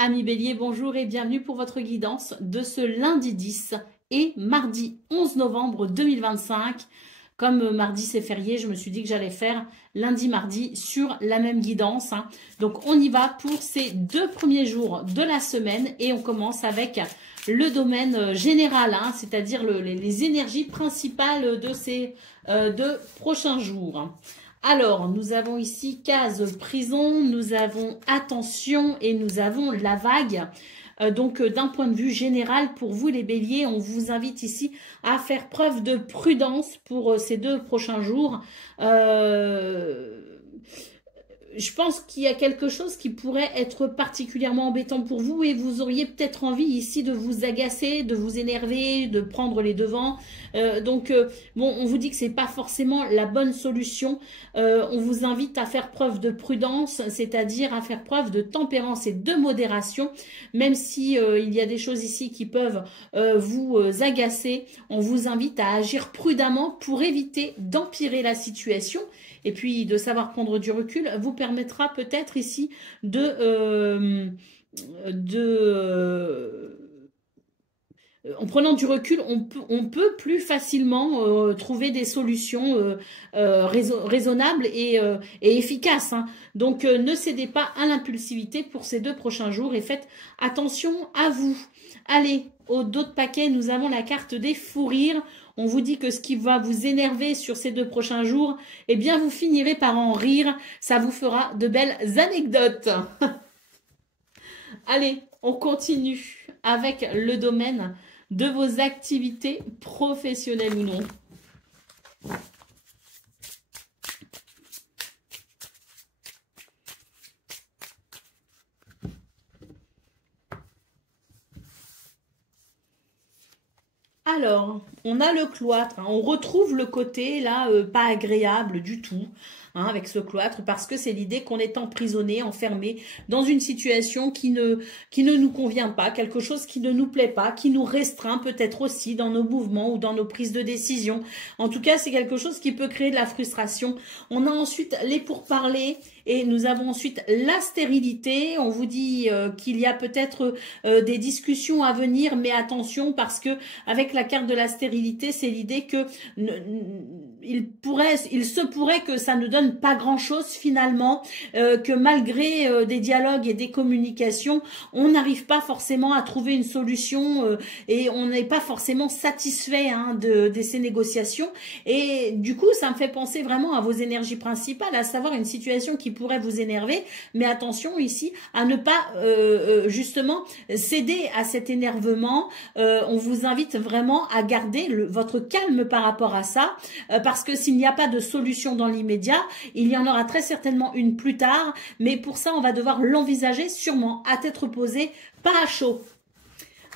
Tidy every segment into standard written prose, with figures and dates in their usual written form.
Amis Bélier, bonjour et bienvenue pour votre guidance de ce lundi 10 et mardi 11 novembre 2025. Comme mardi c'est férié, je me suis dit que j'allais faire lundi, mardi sur la même guidance. Donc on y va pour ces 2 premiers jours de la semaine et on commence avec le domaine général, c'est-à-dire les énergies principales de ces 2 prochains jours. Alors, nous avons ici case prison, nous avons attention et nous avons la vague. Donc, d'un point de vue général, pour vous les béliers, on vous invite ici à faire preuve de prudence pour ces 2 prochains jours. Je pense qu'il y a quelque chose qui pourrait être particulièrement embêtant pour vous et vous auriez peut-être envie ici de vous agacer, de vous énerver, de prendre les devants. Bon, on vous dit que c'est pas forcément la bonne solution. On vous invite à faire preuve de prudence, c'est-à-dire à faire preuve de tempérance et de modération, même si il y a des choses ici qui peuvent vous agacer. On vous invite à agir prudemment pour éviter d'empirer la situation. Et puis, de savoir prendre du recul vous permettra peut-être ici en prenant du recul, on peut plus facilement trouver des solutions raisonnables et efficaces. Donc, ne cédez pas à l'impulsivité pour ces 2 prochains jours et faites attention à vous. Allez, au dos de paquet, nous avons la carte des fous rires. On vous dit que ce qui va vous énerver sur ces 2 prochains jours, eh bien, vous finirez par en rire. Ça vous fera de belles anecdotes. Allez, on continue avec le domaine de vos activités professionnelles ou non. Alors, on a le cloître, on retrouve le côté là pas agréable du tout avec ce cloître parce que c'est l'idée qu'on est emprisonné, enfermé dans une situation qui ne nous convient pas, quelque chose qui ne nous plaît pas, qui nous restreint peut-être aussi dans nos mouvements ou dans nos prises de décision. En tout cas, c'est quelque chose qui peut créer de la frustration. On a ensuite les pourparlers et nous avons ensuite la stérilité. On vous dit qu'il y a peut-être des discussions à venir, mais attention parce que avec la carte de la stérilité, c'est l'idée que il se pourrait que ça ne donne pas grand-chose finalement, que malgré des dialogues et des communications, on n'arrive pas forcément à trouver une solution et on n'est pas forcément satisfait de ces négociations. Et du coup, ça me fait penser vraiment à vos énergies principales, à savoir une situation qui pourrait vous énerver, mais attention ici à ne pas justement céder à cet énervement. On vous invite vraiment à garder votre calme par rapport à ça, parce que s'il n'y a pas de solution dans l'immédiat, il y en aura très certainement une plus tard, mais pour ça, on va devoir l'envisager sûrement à tête reposée, pas à chaud.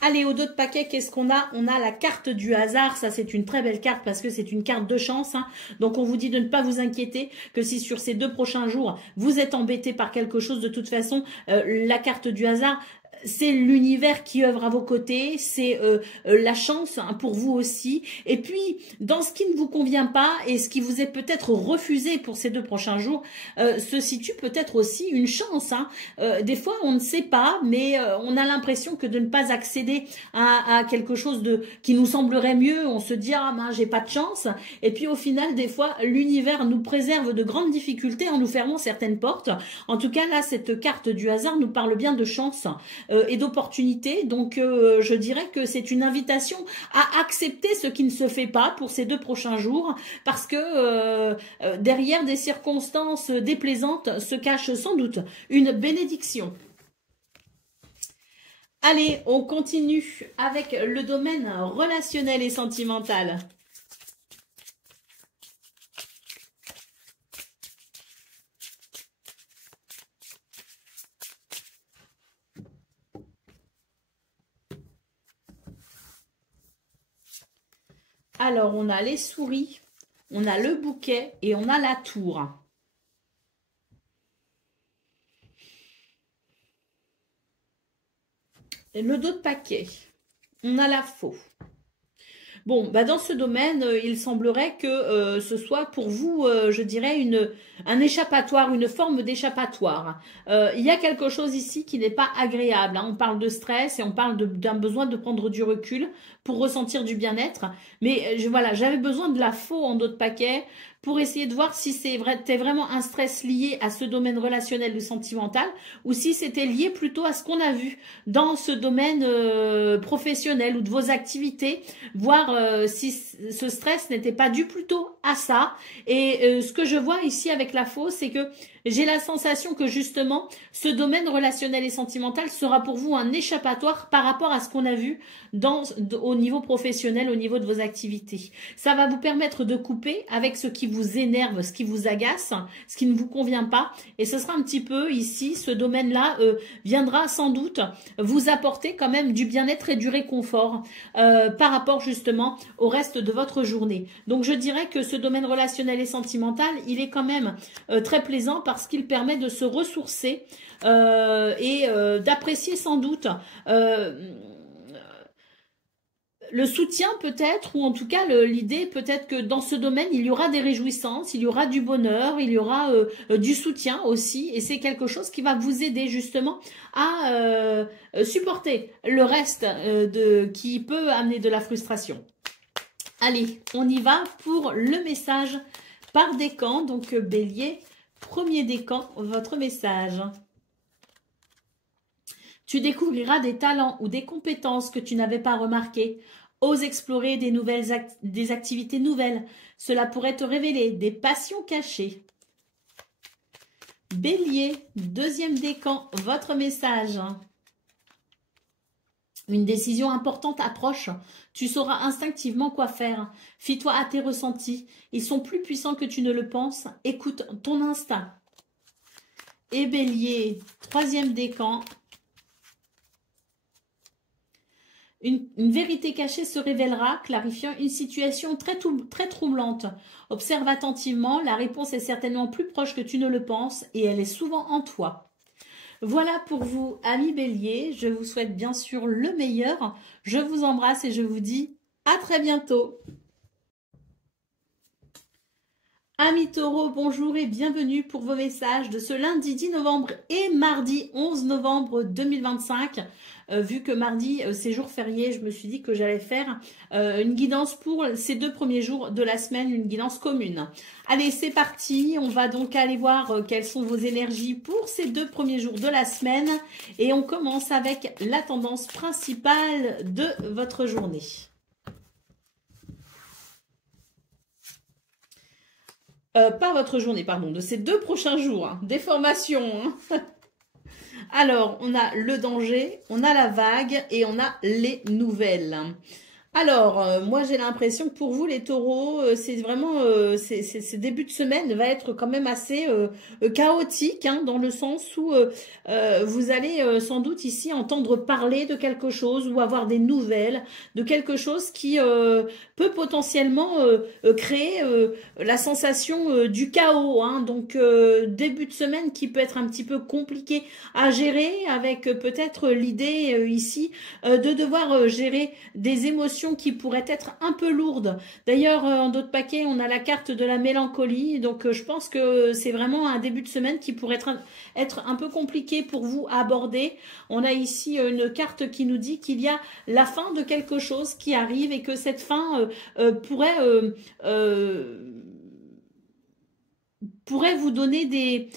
Allez, au dos de paquet, qu'est-ce qu'on a? On a la carte du hasard. Ça, c'est une très belle carte parce que c'est une carte de chance. Donc, on vous dit de ne pas vous inquiéter que si sur ces 2 prochains jours, vous êtes embêté par quelque chose, de toute façon, la carte du hasard, c'est l'univers qui œuvre à vos côtés, c'est la chance pour vous aussi. Et puis, dans ce qui ne vous convient pas et ce qui vous est peut-être refusé pour ces 2 prochains jours, se situe peut-être aussi une chance. Des fois, on ne sait pas, mais on a l'impression que de ne pas accéder à quelque chose qui nous semblerait mieux, on se dit « Ah, ben, j'ai pas de chance ». Et puis, au final, des fois, l'univers nous préserve de grandes difficultés en nous fermant certaines portes. En tout cas, là, cette carte du hasard nous parle bien de chance et d'opportunités. Donc, je dirais que c'est une invitation à accepter ce qui ne se fait pas pour ces 2 prochains jours parce que derrière des circonstances déplaisantes se cache sans doute une bénédiction. Allez, on continue avec le domaine relationnel et sentimental. Alors, on a les souris, on a le bouquet et on a la tour. Et le dos de paquet, on a la faux. Bon, bah dans ce domaine, il semblerait que ce soit pour vous, je dirais, un échappatoire, une forme d'échappatoire. Il y a quelque chose ici qui n'est pas agréable, hein. On parle de stress et on parle d'un besoin de prendre du recul pour ressentir du bien-être. Mais voilà, j'avais besoin de la faux en d'autres paquets pour essayer de voir si c'était vraiment un stress lié à ce domaine relationnel ou sentimental ou si c'était lié plutôt à ce qu'on a vu dans ce domaine professionnel ou de vos activités, voir si ce stress n'était pas dû plutôt à ça. Et ce que je vois ici avec la faux, c'est que j'ai la sensation que justement, ce domaine relationnel et sentimental sera pour vous un échappatoire par rapport à ce qu'on a vu au niveau professionnel, au niveau de vos activités. Ça va vous permettre de couper avec ce qui vous énerve, ce qui vous agace, ce qui ne vous convient pas. Et ce sera un petit peu ici, ce domaine-là viendra sans doute vous apporter quand même du bien-être et du réconfort par rapport justement au reste de votre journée. Donc je dirais que ce domaine relationnel et sentimental, il est quand même très plaisant parce qu'il permet de se ressourcer et d'apprécier sans doute le soutien peut-être, ou en tout cas l'idée peut-être que dans ce domaine, il y aura des réjouissances, il y aura du bonheur, il y aura du soutien aussi, et c'est quelque chose qui va vous aider justement à supporter le reste qui peut amener de la frustration. Allez, on y va pour le message par décan, donc Bélier, premier décan, votre message. Tu découvriras des talents ou des compétences que tu n'avais pas remarquées. Ose explorer des activités nouvelles. Cela pourrait te révéler des passions cachées. Bélier, deuxième décan, votre message. Une décision importante approche. Tu sauras instinctivement quoi faire. Fie-toi à tes ressentis. Ils sont plus puissants que tu ne le penses. Écoute ton instinct. Et Bélier, troisième décan. Une vérité cachée se révélera, clarifiant une situation très troublante. Observe attentivement, la réponse est certainement plus proche que tu ne le penses et elle est souvent en toi. Voilà pour vous, amis Bélier. Je vous souhaite bien sûr le meilleur. Je vous embrasse et je vous dis à très bientôt. Amis Taureaux, bonjour et bienvenue pour vos messages de ce lundi 10 novembre et mardi 11 novembre 2025. Vu que mardi, c'est jour férié, je me suis dit que j'allais faire une guidance pour ces 2 premiers jours de la semaine, une guidance commune. Allez, c'est parti. On va donc aller voir quelles sont vos énergies pour ces 2 premiers jours de la semaine. Et on commence avec la tendance principale de votre journée. Pas votre journée, pardon, de ces 2 prochains jours, hein, des formations. Hein. Alors, on a le danger, on a la vague et on a les nouvelles. Alors, moi j'ai l'impression que pour vous les taureaux, c'est vraiment, ce début de semaine va être quand même assez chaotique, hein, dans le sens où vous allez sans doute ici entendre parler de quelque chose ou avoir des nouvelles de quelque chose qui peut potentiellement créer la sensation du chaos, hein. Donc début de semaine qui peut être un petit peu compliqué à gérer avec peut-être l'idée ici de devoir gérer des émotions qui pourraient être un peu lourdes. D'ailleurs, en d'autres paquets, on a la carte de la mélancolie. Donc, je pense que c'est vraiment un début de semaine qui pourrait être un peu compliqué pour vous à aborder. On a ici une carte qui nous dit qu'il y a la fin de quelque chose qui arrive et que cette fin pourrait vous donner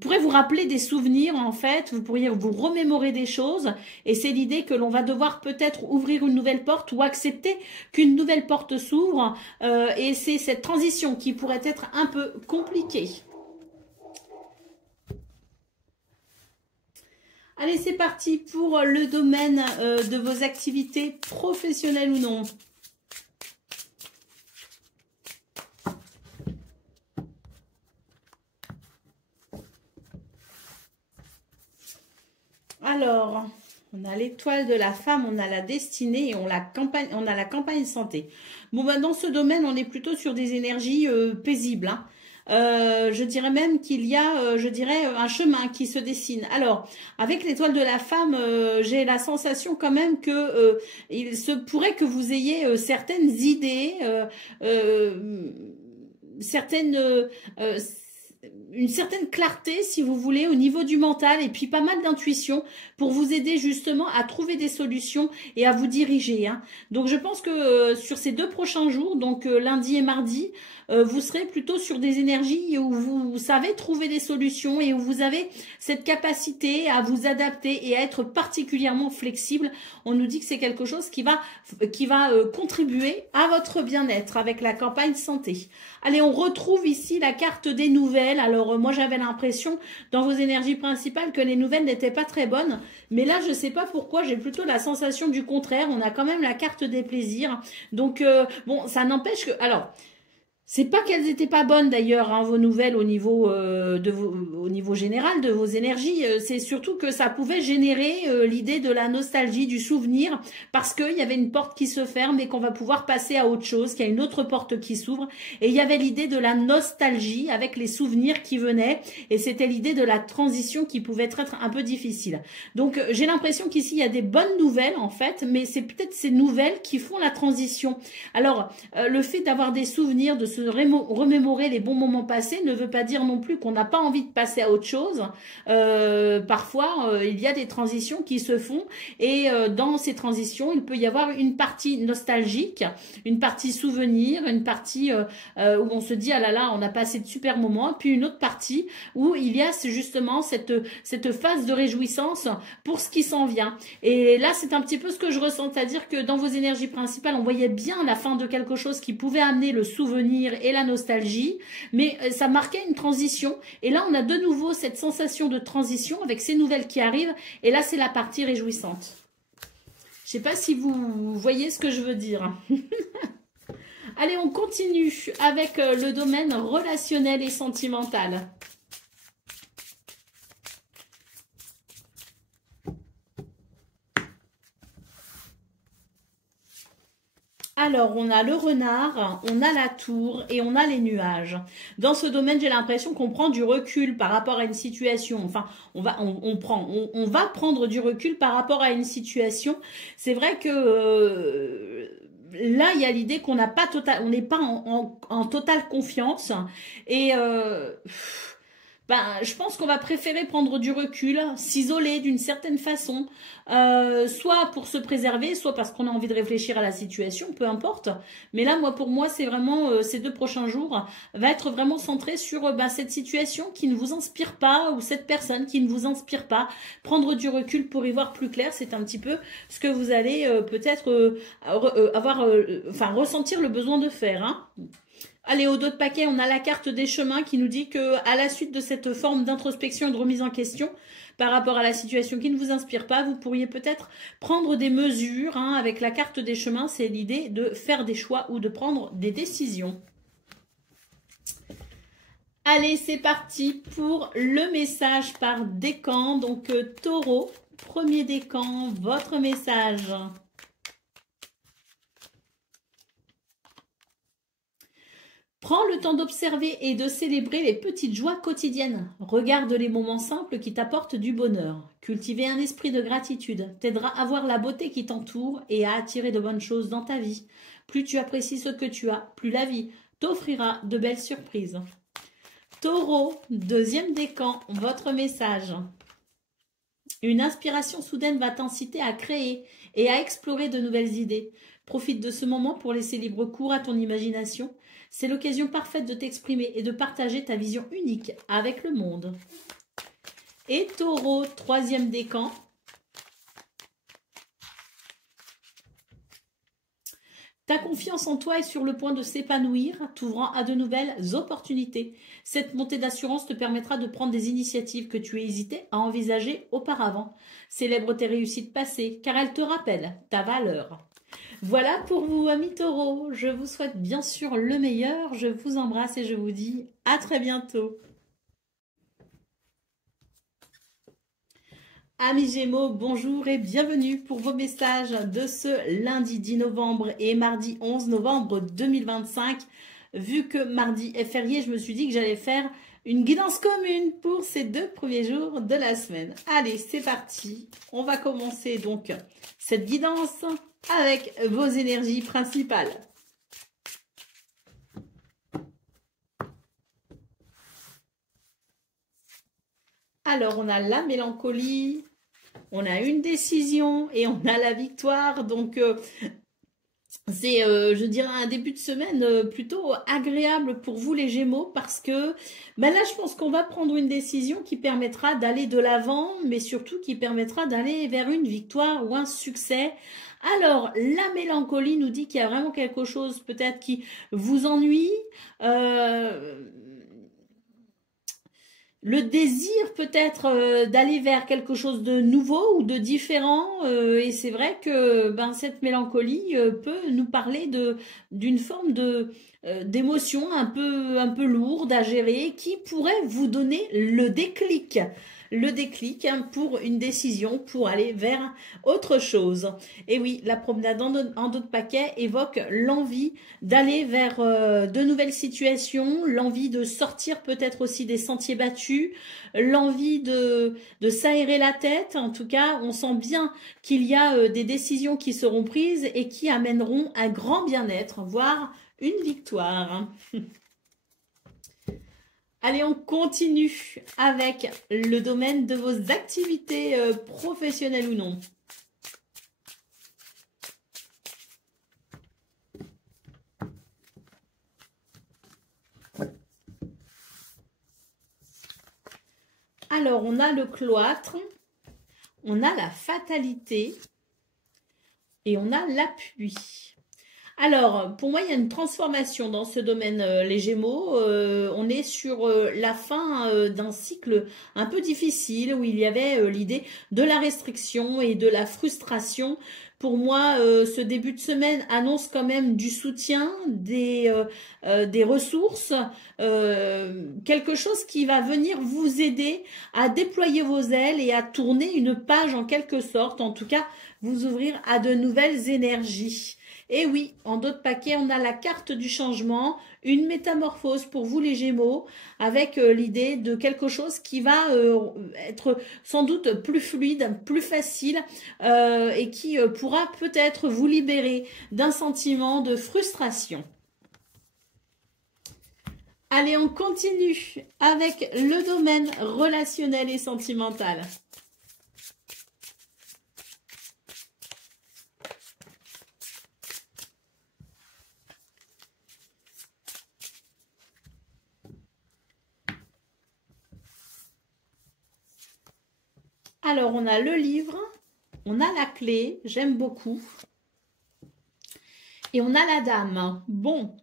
pourrait vous rappeler des souvenirs en fait, vous pourriez vous remémorer des choses et c'est l'idée que l'on va devoir peut-être ouvrir une nouvelle porte ou accepter qu'une nouvelle porte s'ouvre et c'est cette transition qui pourrait être un peu compliquée. Allez, c'est parti pour le domaine de vos activités professionnelles ou non. Alors, on a l'étoile de la femme, on a la destinée et on a la campagne santé. Bon, ben, dans ce domaine, on est plutôt sur des énergies paisibles, hein. Je dirais même qu'il y a, je dirais, un chemin qui se dessine. Alors, avec l'étoile de la femme, j'ai la sensation quand même que il se pourrait que vous ayez certaines idées, certaines une certaine clarté, si vous voulez, au niveau du mental et puis pas mal d'intuition pour vous aider justement à trouver des solutions et à vous diriger. Hein. Donc, je pense que sur ces 2 prochains jours, donc lundi et mardi, vous serez plutôt sur des énergies où vous savez trouver des solutions et où vous avez cette capacité à vous adapter et à être particulièrement flexible. On nous dit que c'est quelque chose qui va contribuer à votre bien-être avec la campagne santé. Allez, on retrouve ici la carte des nouvelles. Alors, moi, j'avais l'impression dans vos énergies principales que les nouvelles n'étaient pas très bonnes. Mais là, je ne sais pas pourquoi, j'ai plutôt la sensation du contraire. On a quand même la carte des plaisirs. Donc, bon, ça n'empêche que... Alors, c'est pas qu'elles étaient pas bonnes d'ailleurs, hein, vos nouvelles au niveau au niveau général de vos énergies. C'est surtout que ça pouvait générer l'idée de la nostalgie, du souvenir, parce qu'il y avait une porte qui se ferme et qu'on va pouvoir passer à autre chose, qu'il y a une autre porte qui s'ouvre. Et il y avait l'idée de la nostalgie avec les souvenirs qui venaient. Et c'était l'idée de la transition qui pouvait être un peu difficile. Donc j'ai l'impression qu'ici il y a des bonnes nouvelles en fait, mais c'est peut-être ces nouvelles qui font la transition. Alors le fait d'avoir des souvenirs, de se remémorer les bons moments passés ne veut pas dire non plus qu'on n'a pas envie de passer à autre chose. Parfois, il y a des transitions qui se font et dans ces transitions, il peut y avoir une partie nostalgique, une partie souvenir, une partie où on se dit « Ah là là, on a passé de super moments », puis une autre partie où il y a justement cette phase de réjouissance pour ce qui s'en vient. Et là, c'est un petit peu ce que je ressens, c'est-à-dire que dans vos énergies principales, on voyait bien la fin de quelque chose qui pouvait amener le souvenir et la nostalgie, mais ça marquait une transition. Et là, on a de nouveau cette sensation de transition avec ces nouvelles qui arrivent. Et là, c'est la partie réjouissante. Je ne sais pas si vous voyez ce que je veux dire. Allez, on continue avec le domaine relationnel et sentimental. Alors, on a le renard, on a la tour et on a les nuages. Dans ce domaine, j'ai l'impression qu'on prend du recul par rapport à une situation. Enfin, on va prendre du recul par rapport à une situation. C'est vrai que là, il y a l'idée qu'on n'a pas on n'est pas en totale confiance et je pense qu'on va préférer prendre du recul, s'isoler d'une certaine façon, soit pour se préserver, soit parce qu'on a envie de réfléchir à la situation, peu importe. Mais là, pour moi, c'est vraiment ces 2 prochains jours va être vraiment centré sur cette situation qui ne vous inspire pas ou cette personne qui ne vous inspire pas. Prendre du recul pour y voir plus clair, c'est un petit peu ce que vous allez peut-être ressentir le besoin de faire. Hein. Allez, au dos de paquet, on a la carte des chemins qui nous dit que à la suite de cette forme d'introspection et de remise en question par rapport à la situation qui ne vous inspire pas, vous pourriez peut-être prendre des mesures. Hein, avec la carte des chemins, c'est l'idée de faire des choix ou de prendre des décisions. Allez, c'est parti pour le message par décan. Donc, taureau, premier décan, votre message. Prends le temps d'observer et de célébrer les petites joies quotidiennes. Regarde les moments simples qui t'apportent du bonheur. Cultiver un esprit de gratitude t'aidera à voir la beauté qui t'entoure et à attirer de bonnes choses dans ta vie. Plus tu apprécies ce que tu as, plus la vie t'offrira de belles surprises. Taureau, deuxième décan, votre message. Une inspiration soudaine va t'inciter à créer et à explorer de nouvelles idées. Profite de ce moment pour laisser libre cours à ton imagination. C'est l'occasion parfaite de t'exprimer et de partager ta vision unique avec le monde. Et Taureau, troisième décan. Ta confiance en toi est sur le point de s'épanouir, t'ouvrant à de nouvelles opportunités. Cette montée d'assurance te permettra de prendre des initiatives que tu hésitais à envisager auparavant. Célèbre tes réussites passées, car elles te rappellent ta valeur. Voilà pour vous, amis taureaux. Je vous souhaite bien sûr le meilleur. Je vous embrasse et je vous dis à très bientôt. Amis Gémeaux, bonjour et bienvenue pour vos messages de ce lundi 10 novembre et mardi 11 novembre 2025. vu que mardi est férié, je me suis dit que j'allais faire une guidance commune pour ces 2 premiers jours de la semaine. Allez, c'est parti. On va commencer donc cette guidance avec vos énergies principales. Alors, on a la mélancolie, on a une décision et on a la victoire. Donc, c'est, je dirais, un début de semaine plutôt agréable pour vous les Gémeaux parce que ben là, je pense qu'on va prendre une décision qui permettra d'aller de l'avant, mais surtout qui permettra d'aller vers une victoire ou un succès. Alors, la mélancolie nous dit qu'il y a vraiment quelque chose peut-être qui vous ennuie. Le désir peut-être d'aller vers quelque chose de nouveau ou de différent et c'est vrai que ben, cette mélancolie peut nous parler d'une forme d'émotion un peu lourde à gérer qui pourrait vous donner le déclic hein, pour une décision, pour aller vers autre chose. Et oui, la promenade en dos de paquet évoque l'envie d'aller vers de nouvelles situations, l'envie de sortir peut-être aussi des sentiers battus, l'envie de s'aérer la tête. En tout cas, on sent bien qu'il y a des décisions qui seront prises et qui amèneront un grand bien-être, voire une victoire. Allez, on continue avec le domaine de vos activités professionnelles ou non. Alors, on a le cloître, on a la fatalité et on a l'appui. Alors, pour moi, il y a une transformation dans ce domaine, les Gémeaux. On est sur la fin d'un cycle un peu difficile où il y avait l'idée de la restriction et de la frustration. Pour moi, ce début de semaine annonce quand même du soutien, des ressources, quelque chose qui va venir vous aider à déployer vos ailes et à tourner une page en quelque sorte, en tout cas, vous ouvrir à de nouvelles énergies. Et oui, en dos de paquet, on a la carte du changement, une métamorphose pour vous les Gémeaux, avec l'idée de quelque chose qui va être sans doute plus fluide, plus facile et qui pourra peut-être vous libérer d'un sentiment de frustration. Allez, on continue avec le domaine relationnel et sentimental. Alors, on a le livre, on a la clé, j'aime beaucoup. Et on a la dame. Bon,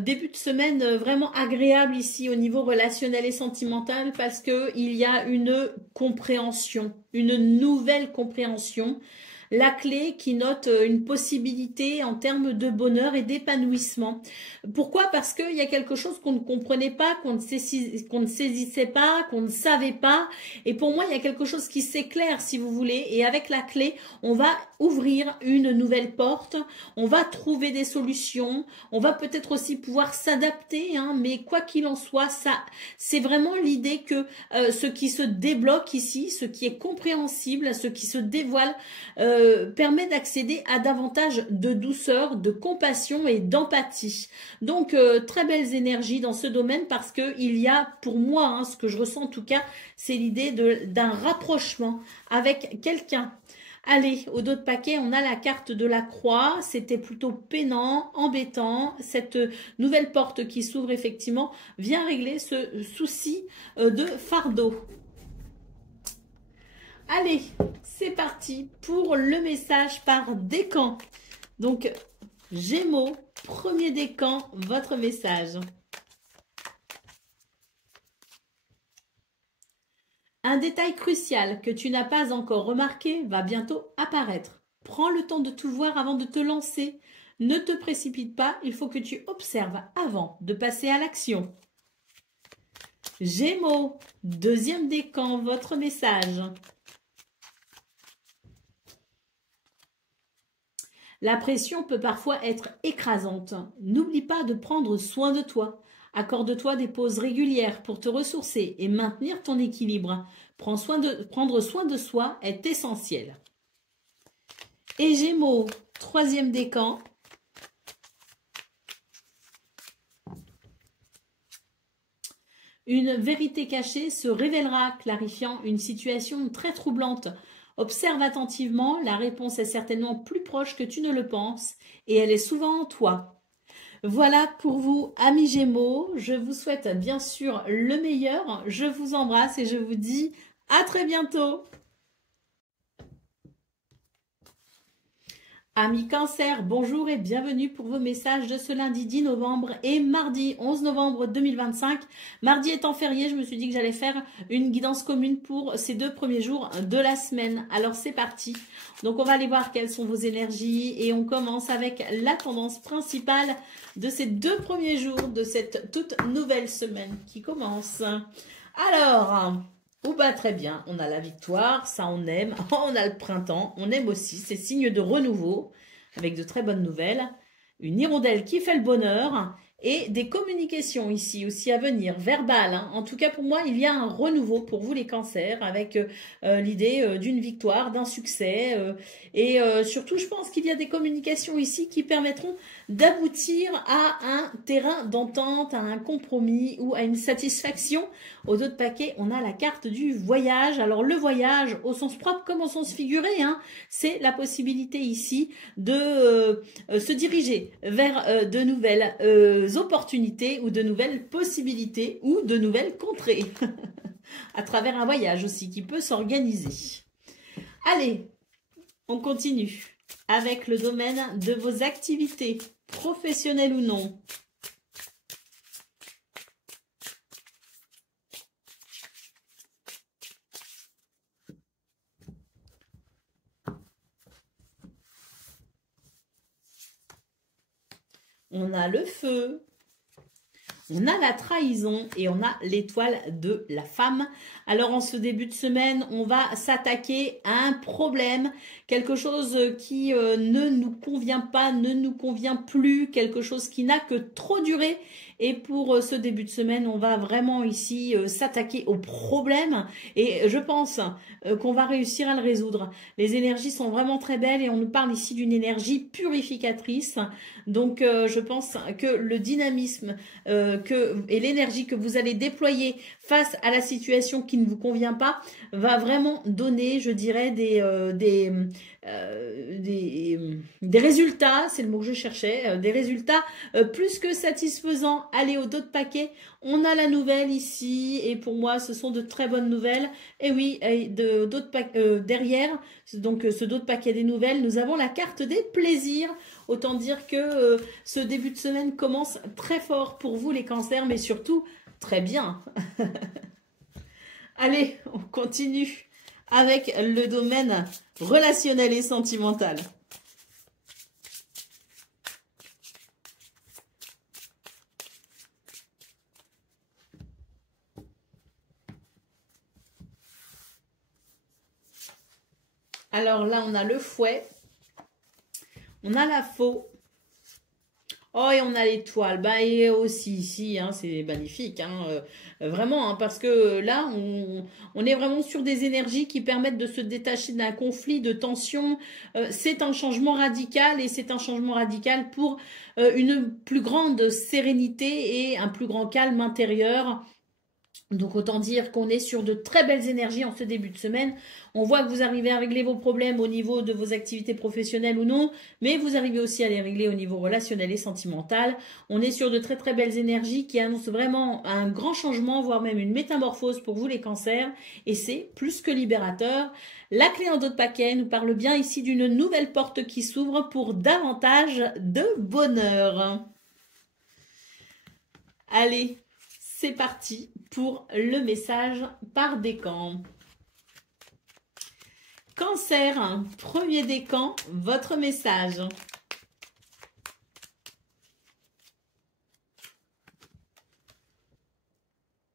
début de semaine vraiment agréable ici au niveau relationnel et sentimental parce qu'il y a une compréhension, une nouvelle compréhension. La clé qui note une possibilité en termes de bonheur et d'épanouissement. Pourquoi? Parce qu'il y a quelque chose qu'on ne comprenait pas, qu'on ne saisissait pas, qu'on ne savait pas. Et pour moi, il y a quelque chose qui s'éclaire, si vous voulez. Et avec la clé, on va ouvrir une nouvelle porte. On va trouver des solutions. On va peut-être aussi pouvoir s'adapter. Hein, mais quoi qu'il en soit, ça, c'est vraiment l'idée que ce qui se débloque ici, ce qui est compréhensible, ce qui se dévoile, permet d'accéder à davantage de douceur, de compassion et d'empathie. Donc, très belles énergies dans ce domaine parce qu'il y a, pour moi, hein, ce que je ressens en tout cas, c'est l'idée d'un rapprochement avec quelqu'un. Allez, au dos de paquet, on a la carte de la croix. C'était plutôt peinant, embêtant. Cette nouvelle porte qui s'ouvre effectivement vient régler ce souci de fardeau. Allez, c'est parti pour le message par décan. Donc, Gémeaux, premier décan, votre message. Un détail crucial que tu n'as pas encore remarqué va bientôt apparaître. Prends le temps de tout voir avant de te lancer. Ne te précipite pas, il faut que tu observes avant de passer à l'action. Gémeaux, deuxième décan, votre message. La pression peut parfois être écrasante. N'oublie pas de prendre soin de toi. Accorde-toi des pauses régulières pour te ressourcer et maintenir ton équilibre. Prendre soin de soi est essentiel. Et Gémeaux, troisième décan. Une vérité cachée se révélera, clarifiant une situation très troublante. Observe attentivement, la réponse est certainement plus proche que tu ne le penses et elle est souvent en toi. Voilà pour vous, amis Gémeaux. Je vous souhaite bien sûr le meilleur. Je vous embrasse et je vous dis à très bientôt. Amis Cancer, bonjour et bienvenue pour vos messages de ce lundi 10 novembre et mardi 11 novembre 2025. Mardi étant férié, je me suis dit que j'allais faire une guidance commune pour ces 2 premiers jours de la semaine. Alors c'est parti. Donc on va aller voir quelles sont vos énergies et on commence avec la tendance principale de ces 2 premiers jours de cette toute nouvelle semaine qui commence. Alors... oh bah très bien, on a la victoire, ça on aime, on a le printemps, on aime aussi, c'est signe de renouveau, avec de très bonnes nouvelles, une hirondelle qui fait le bonheur, et des communications ici aussi à venir, verbales. Hein. En tout cas pour moi, il y a un renouveau pour vous les cancers, avec l'idée d'une victoire, d'un succès, et surtout je pense qu'il y a des communications ici qui permettront d'aboutir à un terrain d'entente, à un compromis ou à une satisfaction. Au dos de paquet, on a la carte du voyage. Alors le voyage, au sens propre comme au sens figuré, hein, c'est la possibilité ici de se diriger vers de nouvelles opportunités ou de nouvelles possibilités ou de nouvelles contrées. À travers un voyage aussi qui peut s'organiser. Allez, on continue avec le domaine de vos activités, professionnelles ou non. On a le feu, on a la trahison et on a l'étoile de la femme. Alors en ce début de semaine, on va s'attaquer à un problème, quelque chose qui ne nous convient pas, ne nous convient plus, quelque chose qui n'a que trop duré. Et pour ce début de semaine, on va vraiment ici s'attaquer au problème et je pense qu'on va réussir à le résoudre. Les énergies sont vraiment très belles et on nous parle ici d'une énergie purificatrice. Donc je pense que le dynamisme et l'énergie que vous allez déployer face à la situation qui ne vous convient pas va vraiment donner, je dirais, des résultats, c'est le mot que je cherchais, des résultats plus que satisfaisants. Allez, au dos de paquet, on a la nouvelle ici et pour moi ce sont de très bonnes nouvelles. Et oui, derrière, donc ce dos de paquet des nouvelles, nous avons la carte des plaisirs. Autant dire que ce début de semaine commence très fort pour vous les cancers, mais surtout très bien. Allez, on continue avec le domaine relationnel et sentimental. Alors là, on a le fouet, on a la faux. Oh, et on a l'étoile. Bah, et aussi ici, hein, c'est magnifique. Hein, vraiment, hein, parce que là, on est vraiment sur des énergies qui permettent de se détacher d'un conflit, de tension. C'est un changement radical et c'est un changement radical pour une plus grande sérénité et un plus grand calme intérieur. Donc autant dire qu'on est sur de très belles énergies en ce début de semaine. On voit que vous arrivez à régler vos problèmes au niveau de vos activités professionnelles ou non, mais vous arrivez aussi à les régler au niveau relationnel et sentimental. On est sur de très très belles énergies qui annoncent vraiment un grand changement, voire même une métamorphose pour vous les cancers, et c'est plus que libérateur. La clé en dos de paquet nous parle bien ici d'une nouvelle porte qui s'ouvre pour davantage de bonheur. Allez, c'est parti pour le message par décan. Cancer, premier décan, votre message.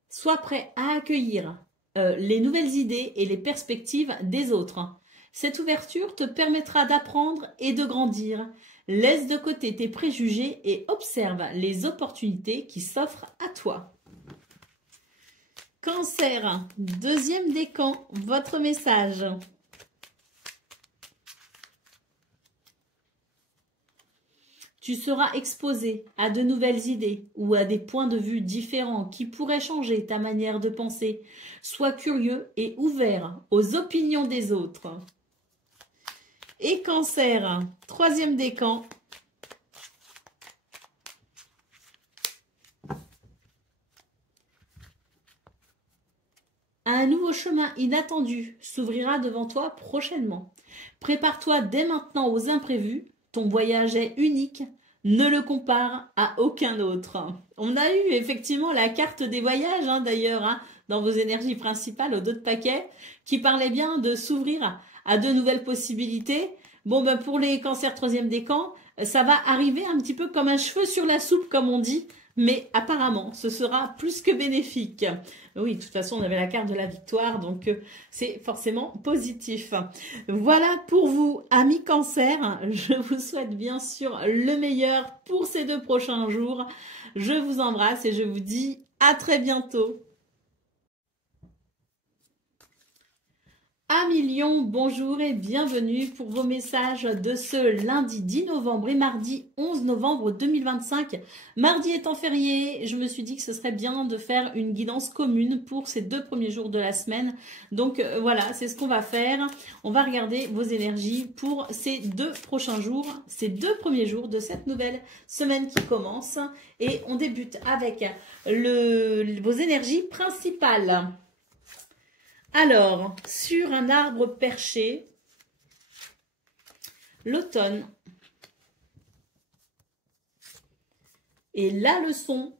Sois prêt à accueillir les nouvelles idées et les perspectives des autres. Cette ouverture te permettra d'apprendre et de grandir. Laisse de côté tes préjugés et observe les opportunités qui s'offrent à toi. Cancer, deuxième décan, votre message. Tu seras exposé à de nouvelles idées ou à des points de vue différents qui pourraient changer ta manière de penser. Sois curieux et ouvert aux opinions des autres. Et Cancer, troisième décan. Un nouveau chemin inattendu s'ouvrira devant toi prochainement. Prépare-toi dès maintenant aux imprévus. Ton voyage est unique. Ne le compare à aucun autre. On a eu effectivement la carte des voyages, d'ailleurs, dans vos énergies principales, au dos de paquet, qui parlait bien de s'ouvrir à de nouvelles possibilités. Bon, ben pour les cancers troisième décan, ça va arriver un petit peu comme un cheveu sur la soupe, comme on dit, mais apparemment, ce sera plus que bénéfique. Oui, de toute façon, on avait la carte de la victoire, donc c'est forcément positif. Voilà pour vous, amis Cancer. Je vous souhaite bien sûr le meilleur pour ces 2 prochains jours. Je vous embrasse et je vous dis à très bientôt. Amis Lion, bonjour et bienvenue pour vos messages de ce lundi 10 novembre et mardi 11 novembre 2025. Mardi étant férié, je me suis dit que ce serait bien de faire une guidance commune pour ces 2 premiers jours de la semaine. Donc voilà, c'est ce qu'on va faire. On va regarder vos énergies pour ces 2 prochains jours, ces 2 premiers jours de cette nouvelle semaine qui commence. Et on débute avec vos énergies principales. Alors, sur un arbre perché, l'automne. Et la leçon.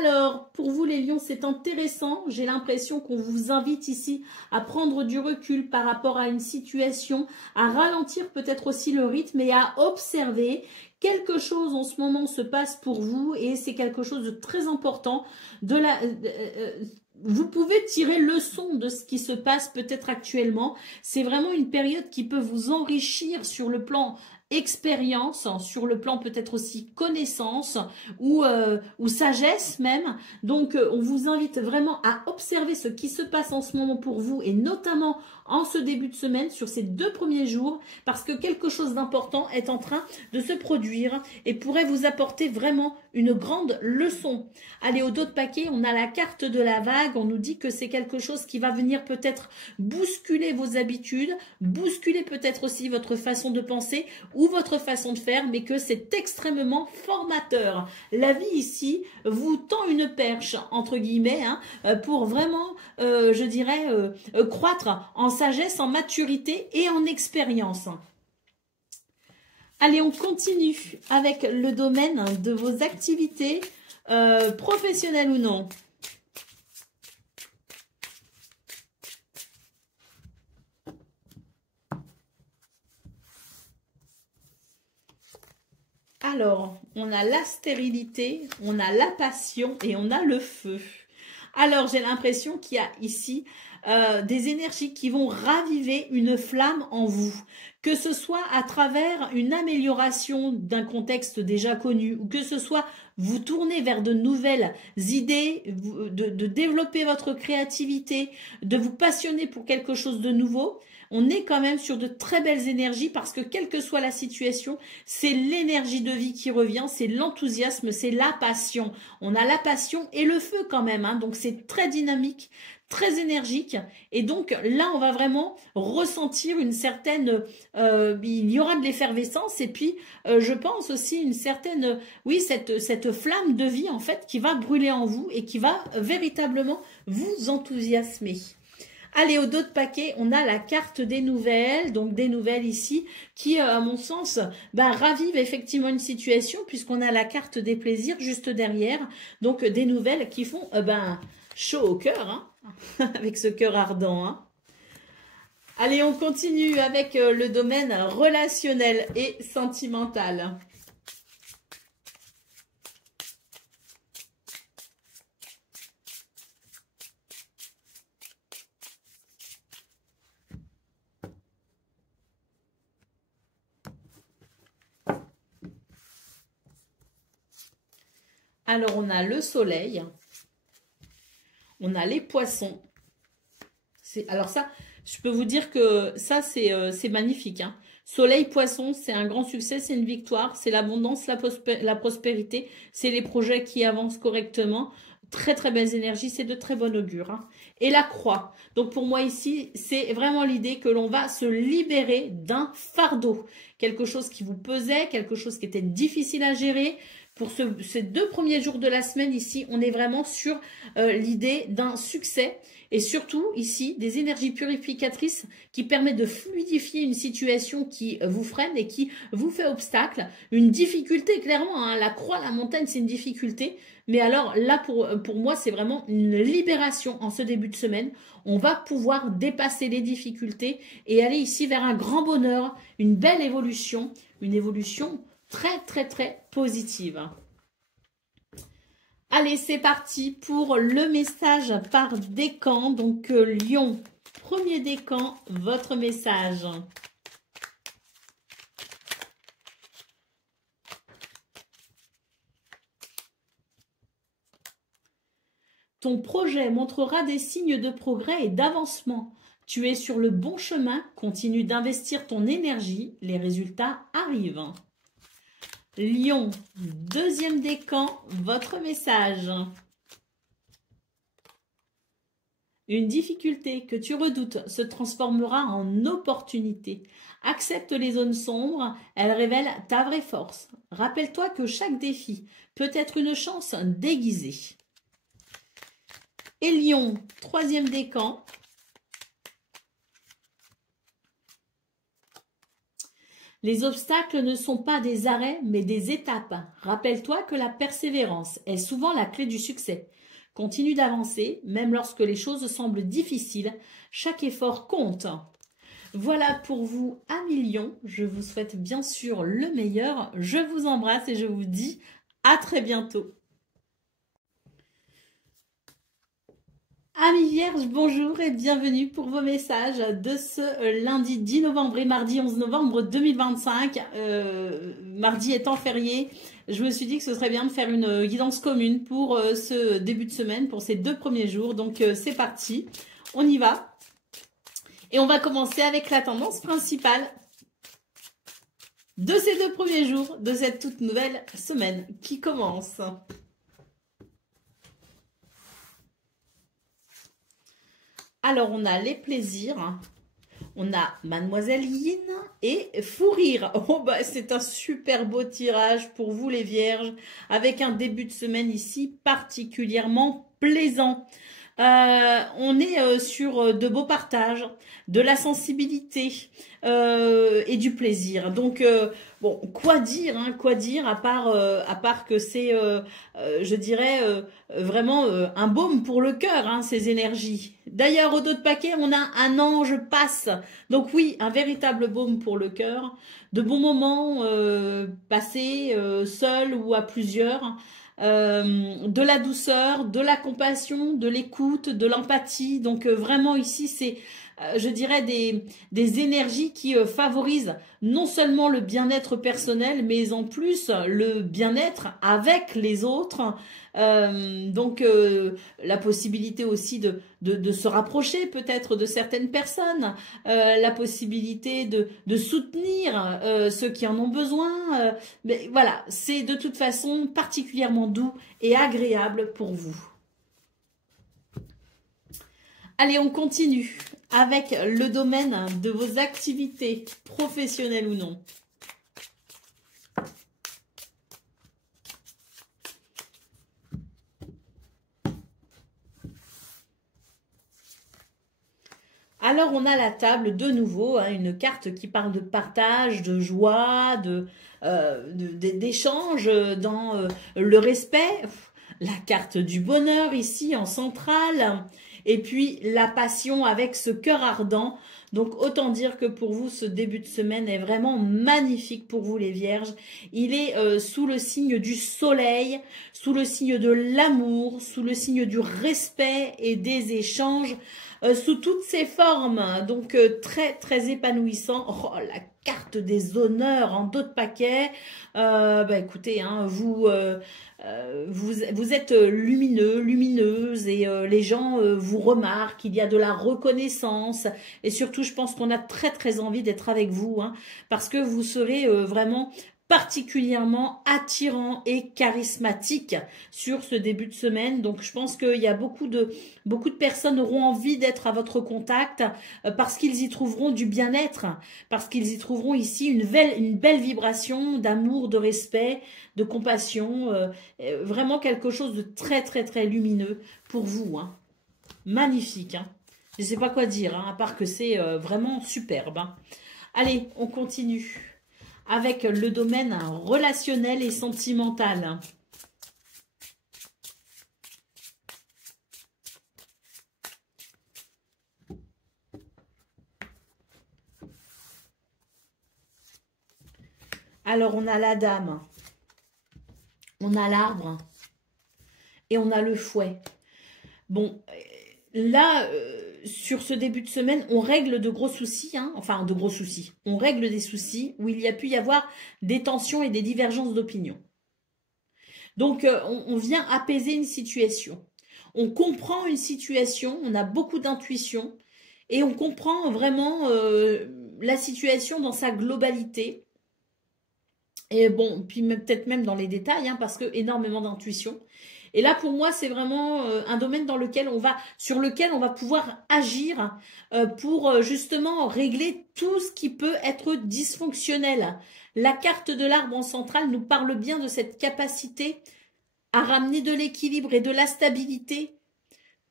Alors, pour vous les lions, c'est intéressant. J'ai l'impression qu'on vous invite ici à prendre du recul par rapport à une situation, à ralentir peut-être aussi le rythme et à observer. Quelque chose en ce moment se passe pour vous et c'est quelque chose de très important. Vous pouvez tirer leçon de ce qui se passe peut-être actuellement. C'est vraiment une période qui peut vous enrichir sur le plan expérience, sur le plan peut-être aussi connaissance ou sagesse même. Donc, on vous invite vraiment à observer ce qui se passe en ce moment pour vous et notamment en ce début de semaine sur ces 2 premiers jours parce que quelque chose d'important est en train de se produire et pourrait vous apporter vraiment une grande leçon. Allez, au dos de paquet, on a la carte de la vague. On nous dit que c'est quelque chose qui va venir peut-être bousculer vos habitudes, bousculer peut-être aussi votre façon de penser ou votre façon de faire, mais que c'est extrêmement formateur. La vie ici vous tend une perche, entre guillemets, pour vraiment, je dirais, croître en sagesse, en maturité et en expérience. Allez, on continue avec le domaine de vos activités professionnelles ou non. Alors, on a la stérilité, on a la passion et on a le feu. Alors, j'ai l'impression qu'il y a ici des énergies qui vont raviver une flamme en vous. Que ce soit à travers une amélioration d'un contexte déjà connu ou que ce soit vous tourner vers de nouvelles idées, de développer votre créativité, de vous passionner pour quelque chose de nouveau. On est quand même sur de très belles énergies parce que quelle que soit la situation, c'est l'énergie de vie qui revient, c'est l'enthousiasme, c'est la passion. On a la passion et le feu quand même, donc c'est très dynamique, très énergique et donc là on va vraiment ressentir une certaine il y aura de l'effervescence et puis je pense aussi une certaine oui cette flamme de vie en fait qui va brûler en vous et qui va véritablement vous enthousiasmer. Allez, au dos de paquet, on a la carte des nouvelles, donc des nouvelles ici, qui, à mon sens, ravive effectivement une situation, puisqu'on a la carte des plaisirs juste derrière, donc des nouvelles qui font chaud au cœur, avec ce cœur ardent. Allez, on continue avec le domaine relationnel et sentimental. Alors, on a le soleil. On a les poissons. Alors ça, je peux vous dire que ça, c'est magnifique. Hein. Soleil, poisson, c'est un grand succès, c'est une victoire, c'est l'abondance, la prospérité, c'est les projets qui avancent correctement. Très, très belles énergies, c'est de très bon augure. Hein. Et la croix. Donc, pour moi, ici, c'est vraiment l'idée que l'on va se libérer d'un fardeau. Quelque chose qui vous pesait, quelque chose qui était difficile à gérer. Pour ces 2 premiers jours de la semaine, ici, on est vraiment sur l'idée d'un succès. Et surtout, ici, des énergies purificatrices qui permettent de fluidifier une situation qui vous freine et qui vous fait obstacle. Une difficulté, clairement. Hein, la croix, la montagne, c'est une difficulté. Mais alors là, pour moi, c'est vraiment une libération en ce début de semaine. On va pouvoir dépasser les difficultés et aller ici vers un grand bonheur, une belle évolution, une évolution très, très, très positive. Allez, c'est parti pour le message par décan. Donc, Lion, premier décan, votre message. Ton projet montrera des signes de progrès et d'avancement. Tu es sur le bon chemin, continue d'investir ton énergie, les résultats arrivent. Lion, deuxième décan, votre message. Une difficulté que tu redoutes se transformera en opportunité. Accepte les zones sombres, elles révèlent ta vraie force. Rappelle-toi que chaque défi peut être une chance déguisée. Et Lion, troisième décan. Les obstacles ne sont pas des arrêts, mais des étapes. Rappelle-toi que la persévérance est souvent la clé du succès. Continue d'avancer, même lorsque les choses semblent difficiles. Chaque effort compte. Voilà pour vous, amis Lions. Je vous souhaite bien sûr le meilleur. Je vous embrasse et je vous dis à très bientôt. Amis Vierges, bonjour et bienvenue pour vos messages de ce lundi 10 novembre et mardi 11 novembre 2025. Mardi étant férié, je me suis dit que ce serait bien de faire une guidance commune pour ce début de semaine, pour ces 2 premiers jours. Donc c'est parti, on y va. Et on va commencer avec la tendance principale de ces 2 premiers jours de cette toute nouvelle semaine qui commence. Alors, on a les plaisirs, on a Mademoiselle Yin et Fou Rire. Oh, bah, c'est un super beau tirage pour vous les vierges, avec un début de semaine ici particulièrement plaisant. On est sur de beaux partages, de la sensibilité et du plaisir. Donc, bon, quoi dire à part que c'est, je dirais, vraiment un baume pour le cœur, hein, ces énergies. D'ailleurs, au dos de paquet, on a un ange passe. Donc oui, un véritable baume pour le cœur. De bons moments passés seuls ou à plusieurs. De la douceur, de la compassion, de l'écoute, de l'empathie. Donc vraiment ici, c'est, je dirais, des énergies qui favorisent non seulement le bien-être personnel, mais en plus le bien-être avec les autres. Donc la possibilité aussi de se rapprocher peut-être de certaines personnes, la possibilité de soutenir ceux qui en ont besoin. Mais voilà, c'est de toute façon particulièrement doux et agréable pour vous. Allez, on continue avec le domaine de vos activités professionnelles ou non. Alors, on a la table de nouveau, hein, une carte qui parle de partage, de joie, d'échange dans le respect. La carte du bonheur ici en centrale. Et puis, la passion avec ce cœur ardent. Donc, autant dire que pour vous, ce début de semaine est vraiment magnifique pour vous, les Vierges. Il est sous le signe du soleil, sous le signe de l'amour, sous le signe du respect et des échanges, sous toutes ses formes. Donc, très, très épanouissant. Oh, la carte des honneurs en dos de paquet. Bah, écoutez, hein, vous êtes lumineux, lumineuse et les gens vous remarquent, il y a de la reconnaissance et surtout je pense qu'on a très très envie d'être avec vous hein, parce que vous serez vraiment particulièrement attirant et charismatique sur ce début de semaine. Donc je pense qu'il y a beaucoup de personnes auront envie d'être à votre contact parce qu'ils y trouveront du bien-être, parce qu'ils y trouveront ici une belle vibration d'amour, de respect, de compassion, vraiment quelque chose de très très très lumineux pour vous. Hein. Magnifique. Hein. Je ne sais pas quoi dire, hein, à part que c'est vraiment superbe. Hein. Allez, on continue avec le domaine relationnel et sentimental. Alors, on a la dame, on a l'arbre et on a le fouet. Bon, là, sur ce début de semaine, on règle de gros soucis, hein, enfin de gros soucis. On règle des soucis où il y a pu y avoir des tensions et des divergences d'opinion. Donc, on vient apaiser une situation. On comprend une situation, on a beaucoup d'intuition et on comprend vraiment la situation dans sa globalité. Et bon, puis peut-être même dans les détails, hein, parce que énormément d'intuition. Et là, pour moi, c'est vraiment un domaine sur lequel on va pouvoir agir pour justement régler tout ce qui peut être dysfonctionnel. La carte de l'arbre en centrale nous parle bien de cette capacité à ramener de l'équilibre et de la stabilité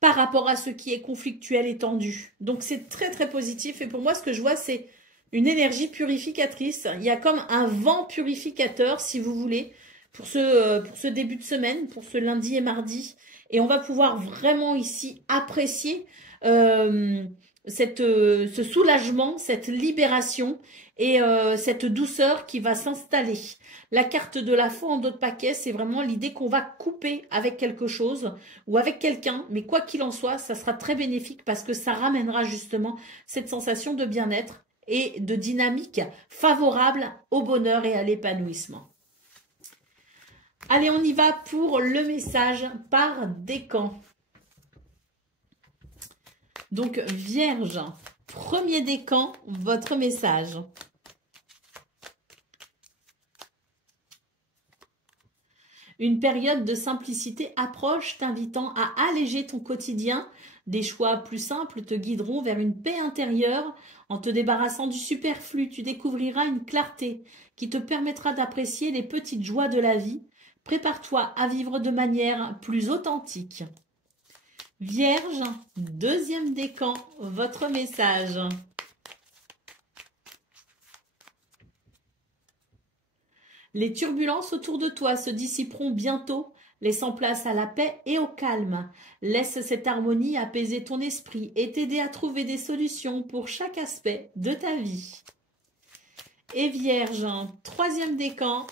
par rapport à ce qui est conflictuel et tendu. Donc, c'est très, très positif. Et pour moi, ce que je vois, c'est une énergie purificatrice. Il y a comme un vent purificateur, si vous voulez, pour ce début de semaine, pour ce lundi et mardi. Et on va pouvoir vraiment ici apprécier ce soulagement, cette libération et cette douceur qui va s'installer. La carte de la foi en dos de paquet, c'est vraiment l'idée qu'on va couper avec quelque chose ou avec quelqu'un. Mais quoi qu'il en soit, ça sera très bénéfique parce que ça ramènera justement cette sensation de bien-être et de dynamique favorable au bonheur et à l'épanouissement. Allez, on y va pour le message par décan. Donc, Vierge, premier décan, votre message. Une période de simplicité approche, t'invitant à alléger ton quotidien. Des choix plus simples te guideront vers une paix intérieure. En te débarrassant du superflu, tu découvriras une clarté qui te permettra d'apprécier les petites joies de la vie. Prépare-toi à vivre de manière plus authentique. Vierge, deuxième décan, votre message. Les turbulences autour de toi se dissiperont bientôt, laissant place à la paix et au calme. Laisse cette harmonie apaiser ton esprit et t'aider à trouver des solutions pour chaque aspect de ta vie. Et Vierge, troisième décan.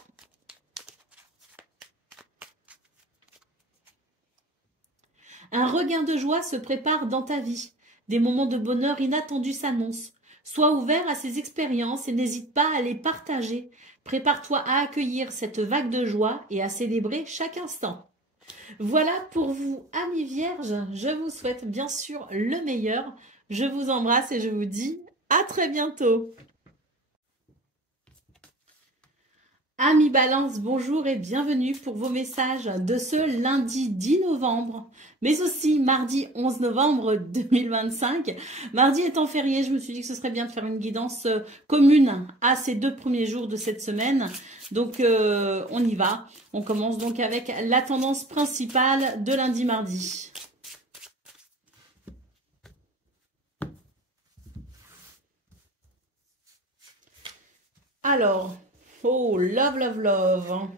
Un regain de joie se prépare dans ta vie. Des moments de bonheur inattendus s'annoncent. Sois ouvert à ces expériences et n'hésite pas à les partager. Prépare-toi à accueillir cette vague de joie et à célébrer chaque instant. Voilà pour vous, amis vierges. Je vous souhaite bien sûr le meilleur. Je vous embrasse et je vous dis à très bientôt. Amis Balance, bonjour et bienvenue pour vos messages de ce lundi 10 novembre, mais aussi mardi 11 novembre 2025. Mardi étant férié, je me suis dit que ce serait bien de faire une guidance commune à ces 2 premiers jours de cette semaine. Donc, on y va. On commence donc avec la tendance principale de lundi-mardi. Alors... oh, love, love, love.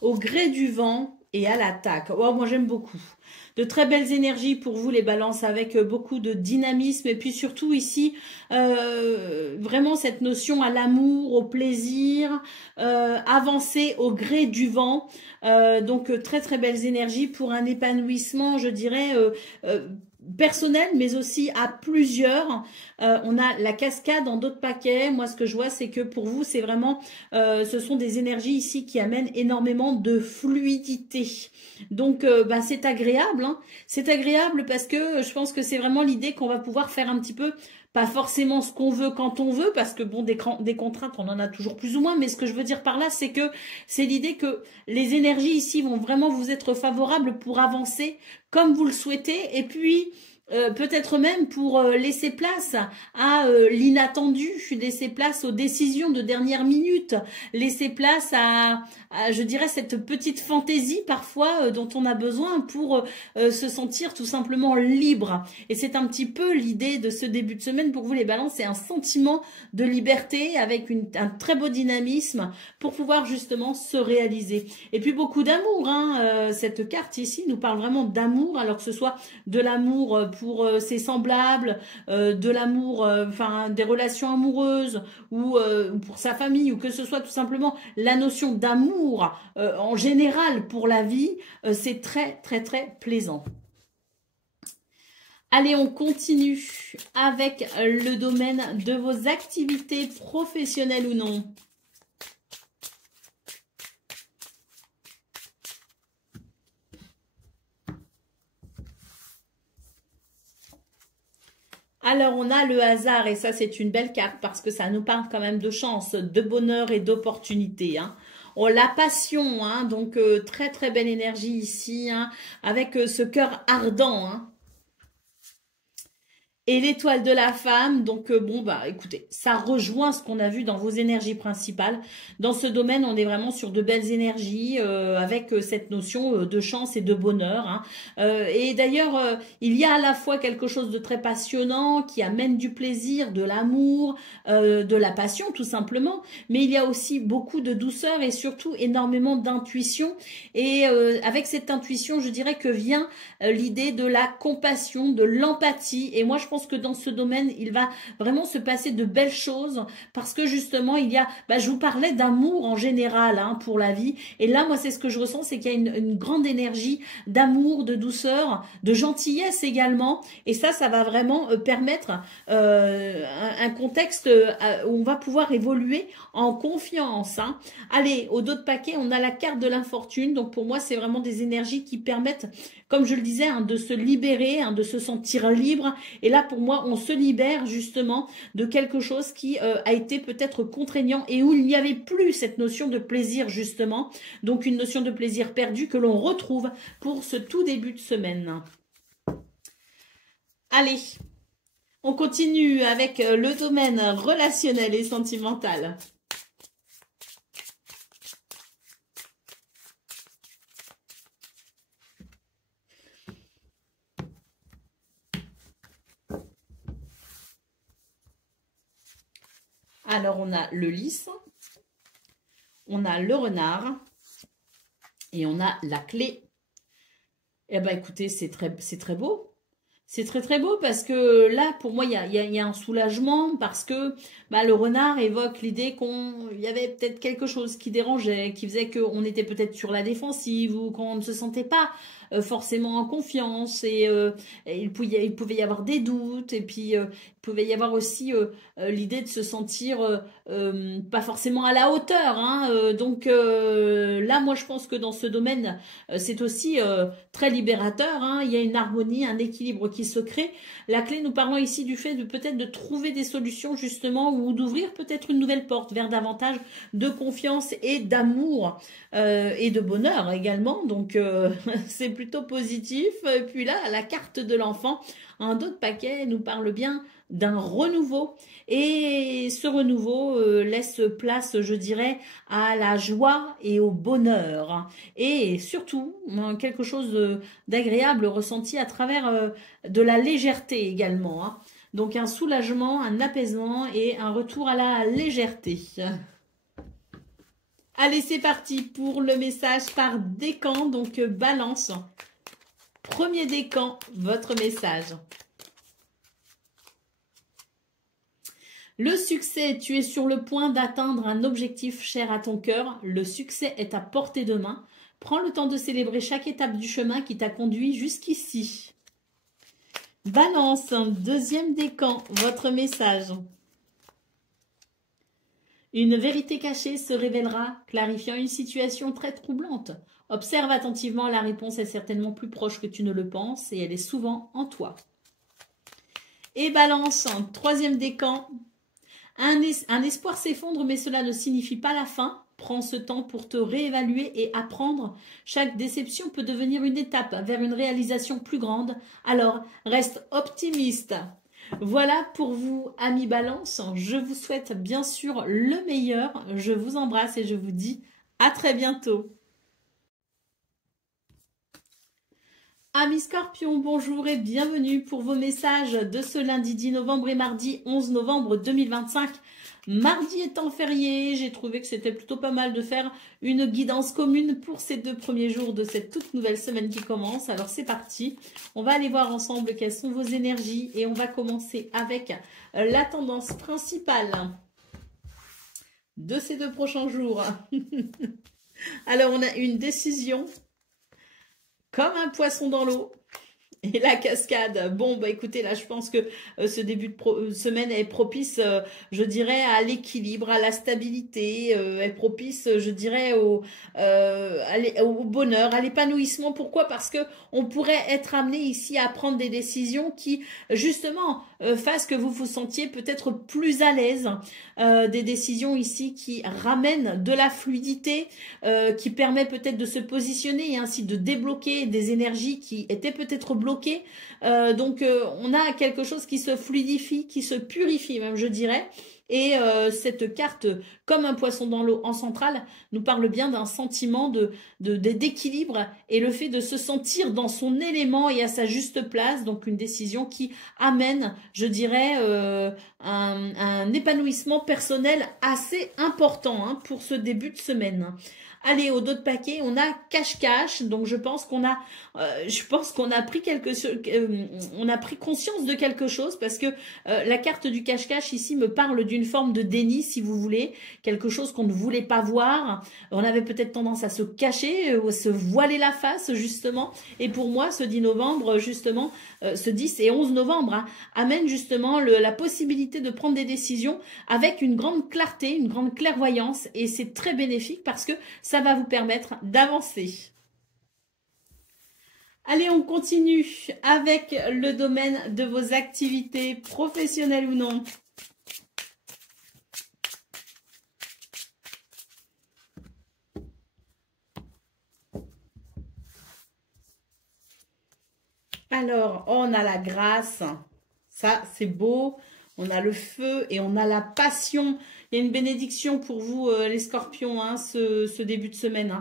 Au gré du vent et à l'attaque. Oh, moi, j'aime beaucoup. De très belles énergies pour vous les balances avec beaucoup de dynamisme et puis surtout ici vraiment cette notion à l'amour, au plaisir, avancer au gré du vent. Donc très très belles énergies pour un épanouissement, je dirais, personnel, mais aussi à plusieurs. On a la cascade dans d'autres paquets. Moi, ce que je vois, c'est que pour vous, c'est vraiment, ce sont des énergies ici qui amènent énormément de fluidité. Donc, bah, c'est agréable. Hein. C'est agréable parce que je pense que c'est vraiment l'idée qu'on va pouvoir faire un petit peu, pas forcément ce qu'on veut quand on veut, parce que bon, des contraintes, on en a toujours plus ou moins. Mais ce que je veux dire par là, c'est que c'est l'idée que les énergies ici vont vraiment vous être favorables pour avancer comme vous le souhaitez. Et puis, peut-être même pour laisser place à l'inattendu, laisser place aux décisions de dernière minute, laisser place je dirais, cette petite fantaisie parfois dont on a besoin pour se sentir tout simplement libre. Et c'est un petit peu l'idée de ce début de semaine pour vous les balances, c'est un sentiment de liberté avec un très beau dynamisme pour pouvoir justement se réaliser. Et puis beaucoup d'amour, hein, cette carte ici nous parle vraiment d'amour, alors que ce soit de l'amour pour ses semblables, de l'amour, enfin des relations amoureuses ou pour sa famille, ou que ce soit tout simplement la notion d'amour en général pour la vie, c'est très très très plaisant. Allez, on continue avec le domaine de vos activités professionnelles ou non. Alors, on a le hasard, et ça, c'est une belle carte parce que ça nous parle quand même de chance, de bonheur et d'opportunité. Hein. On la passion, hein, donc très très belle énergie ici, hein, avec ce cœur ardent. Hein. Et l'étoile de la femme, donc bon, bah écoutez, ça rejoint ce qu'on a vu dans vos énergies principales. Dans ce domaine, on est vraiment sur de belles énergies avec cette notion de chance et de bonheur. Hein. Et d'ailleurs, il y a à la fois quelque chose de très passionnant qui amène du plaisir, de l'amour, de la passion tout simplement. Mais il y a aussi beaucoup de douceur et surtout énormément d'intuition. Et avec cette intuition, je dirais que vient l'idée de la compassion, de l'empathie. Et moi, je pense que dans ce domaine, il va vraiment se passer de belles choses parce que justement, il y a, bah, je vous parlais d'amour en général hein, pour la vie. Et là, moi, c'est ce que je ressens, c'est qu'il y a une grande énergie d'amour, de douceur, de gentillesse également. Et ça va vraiment permettre un contexte où on va pouvoir évoluer en confiance. Hein. Allez, au dos de paquet, on a la carte de l'infortune. Donc, pour moi, c'est vraiment des énergies qui permettent, comme je le disais, hein, de se libérer, hein, de se sentir libre. Et là, pour moi, on se libère justement de quelque chose qui a été peut-être contraignant et où il n'y avait plus cette notion de plaisir justement. Donc, une notion de plaisir perdu que l'on retrouve pour ce tout début de semaine. Allez, on continue avec le domaine relationnel et sentimental. Alors, on a le lys, on a le renard et on a la clé. Eh bien, écoutez, c'est très beau. C'est très très beau parce que là, pour moi, il y a un soulagement parce que bah, le renard évoque l'idée qu'il y avait peut-être quelque chose qui dérangeait, qui faisait qu'on était peut-être sur la défensive ou qu'on ne se sentait pas forcément en confiance et il pouvait y avoir des doutes et puis il pouvait y avoir aussi l'idée de se sentir pas forcément à la hauteur. Hein, donc là, moi, je pense que dans ce domaine, c'est aussi très libérateur. Hein, il y a une harmonie, un équilibre qui se crée. La clé nous parlant ici du fait de peut-être de trouver des solutions justement ou d'ouvrir peut-être une nouvelle porte vers davantage de confiance et d'amour et de bonheur également. Donc c'est plutôt positif. Et puis là, la carte de l'enfant, un autre paquet nous parle bien d'un renouveau et ce renouveau laisse place, je dirais, à la joie et au bonheur et surtout quelque chose d'agréable ressenti à travers de la légèreté également. Hein. Donc un soulagement, un apaisement et un retour à la légèreté. Allez, c'est parti pour le message par décan, donc balance. Premier décan, votre message. Le succès, tu es sur le point d'atteindre un objectif cher à ton cœur. Le succès est à portée de main. Prends le temps de célébrer chaque étape du chemin qui t'a conduit jusqu'ici. Balance, deuxième décan, votre message. Une vérité cachée se révélera, clarifiant une situation très troublante. Observe attentivement, la réponse est certainement plus proche que tu ne le penses et elle est souvent en toi. Et Balance, troisième décan. Un espoir s'effondre, mais cela ne signifie pas la fin. Prends ce temps pour te réévaluer et apprendre. Chaque déception peut devenir une étape vers une réalisation plus grande. Alors, reste optimiste. Voilà pour vous, amis Balance. Je vous souhaite bien sûr le meilleur. Je vous embrasse et je vous dis à très bientôt. Amis Scorpions, bonjour et bienvenue pour vos messages de ce lundi 10 novembre et mardi 11 novembre 2025. Mardi étant férié, j'ai trouvé que c'était plutôt pas mal de faire une guidance commune pour ces 2 premiers jours de cette toute nouvelle semaine qui commence. Alors c'est parti, on va aller voir ensemble quelles sont vos énergies et on va commencer avec la tendance principale de ces 2 prochains jours. Alors on a une décision comme un poisson dans l'eau. Et la cascade, bon, bah écoutez, là, je pense que ce début de semaine est propice, je dirais, à l'équilibre, à la stabilité, est propice, je dirais, au bonheur, à l'épanouissement. Pourquoi? Parce que on pourrait être amené ici à prendre des décisions qui, justement, fassent que vous vous sentiez peut-être plus à l'aise. Des décisions ici qui ramènent de la fluidité, qui permet peut-être de se positionner et ainsi de débloquer des énergies qui étaient peut-être bloquées. Donc on a quelque chose qui se fluidifie, qui se purifie même, je dirais. Et cette carte, comme un poisson dans l'eau en centrale, nous parle bien d'un sentiment d'équilibre et le fait de se sentir dans son élément et à sa juste place. Donc une décision qui amène, je dirais, un épanouissement personnel assez important pour ce début de semaine. Allez, au dos de paquet, on a cache-cache. Donc je pense qu'on a pris on a pris conscience de quelque chose parce que la carte du cache-cache ici me parle d'une forme de déni, si vous voulez, quelque chose qu'on ne voulait pas voir. On avait peut-être tendance à se cacher, à se voiler la face justement. Et pour moi, ce 10 novembre, justement, ce 10 et 11 novembre amène justement la possibilité de prendre des décisions avec une grande clarté, une grande clairvoyance. Et c'est très bénéfique parce que ça va vous permettre d'avancer. Allez, on continue avec le domaine de vos activités professionnelles ou non. Alors, on a la grâce. Ça, c'est beau. On a le feu et on a la passion. Il y a une bénédiction pour vous, les scorpions, ce début de semaine.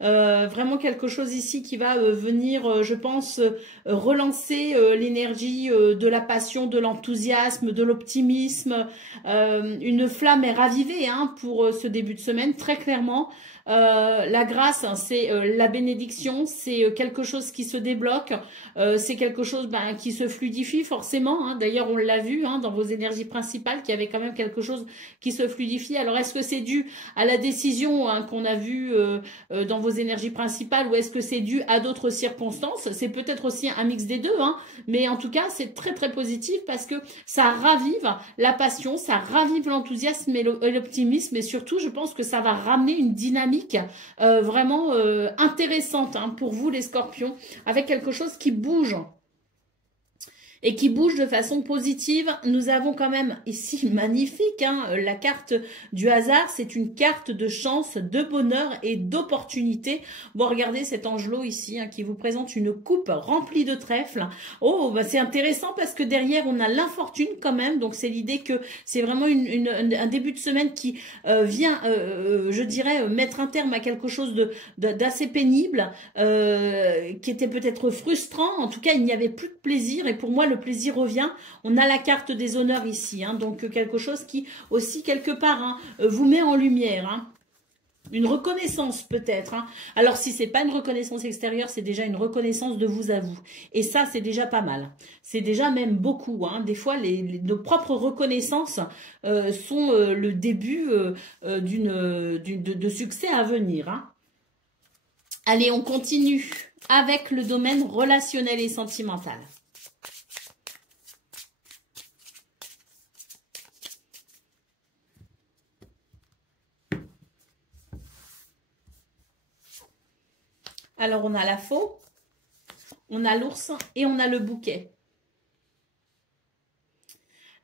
Vraiment quelque chose ici qui va venir, je pense, relancer l'énergie de la passion, de l'enthousiasme, de l'optimisme. Une flamme est ravivée pour ce début de semaine, très clairement. La grâce, c'est la bénédiction, c'est quelque chose qui se débloque, c'est quelque chose qui se fluidifie forcément. D'ailleurs, on l'a vu dans vos énergies principales qu'il y avait quand même quelque chose qui se fluidifie. Alors, est-ce que c'est dû à la décision qu'on a vue dans vos énergies principales ou est-ce que c'est dû à d'autres circonstances? C'est peut-être aussi un mix des deux, mais en tout cas, c'est très très positif parce que ça ravive la passion, ça ravive l'enthousiasme et l'optimisme et surtout, je pense que ça va ramener une dynamique vraiment intéressante pour vous les scorpions, avec quelque chose qui bouge et qui bouge de façon positive. Nous avons quand même ici magnifique, la carte du hasard, c'est une carte de chance, de bonheur et d'opportunité. Bon, regardez cet angelot ici qui vous présente une coupe remplie de trèfles. Oh, c'est intéressant parce que derrière on a l'infortune quand même, donc c'est l'idée que c'est vraiment un début de semaine qui vient, je dirais, mettre un terme à quelque chose d'assez pénible, qui était peut-être frustrant. En tout cas, il n'y avait plus de plaisir et pour moi, le plaisir revient. On a la carte des honneurs ici, donc quelque chose qui aussi quelque part vous met en lumière. Une reconnaissance peut-être. Hein. Alors si c'est pas une reconnaissance extérieure, c'est déjà une reconnaissance de vous à vous. Et ça, c'est déjà pas mal. C'est déjà même beaucoup. Hein. Des fois, nos propres reconnaissances sont le début de succès à venir. Hein. Allez, on continue avec le domaine relationnel et sentimental. Alors, on a la faux, on a l'ours et on a le bouquet.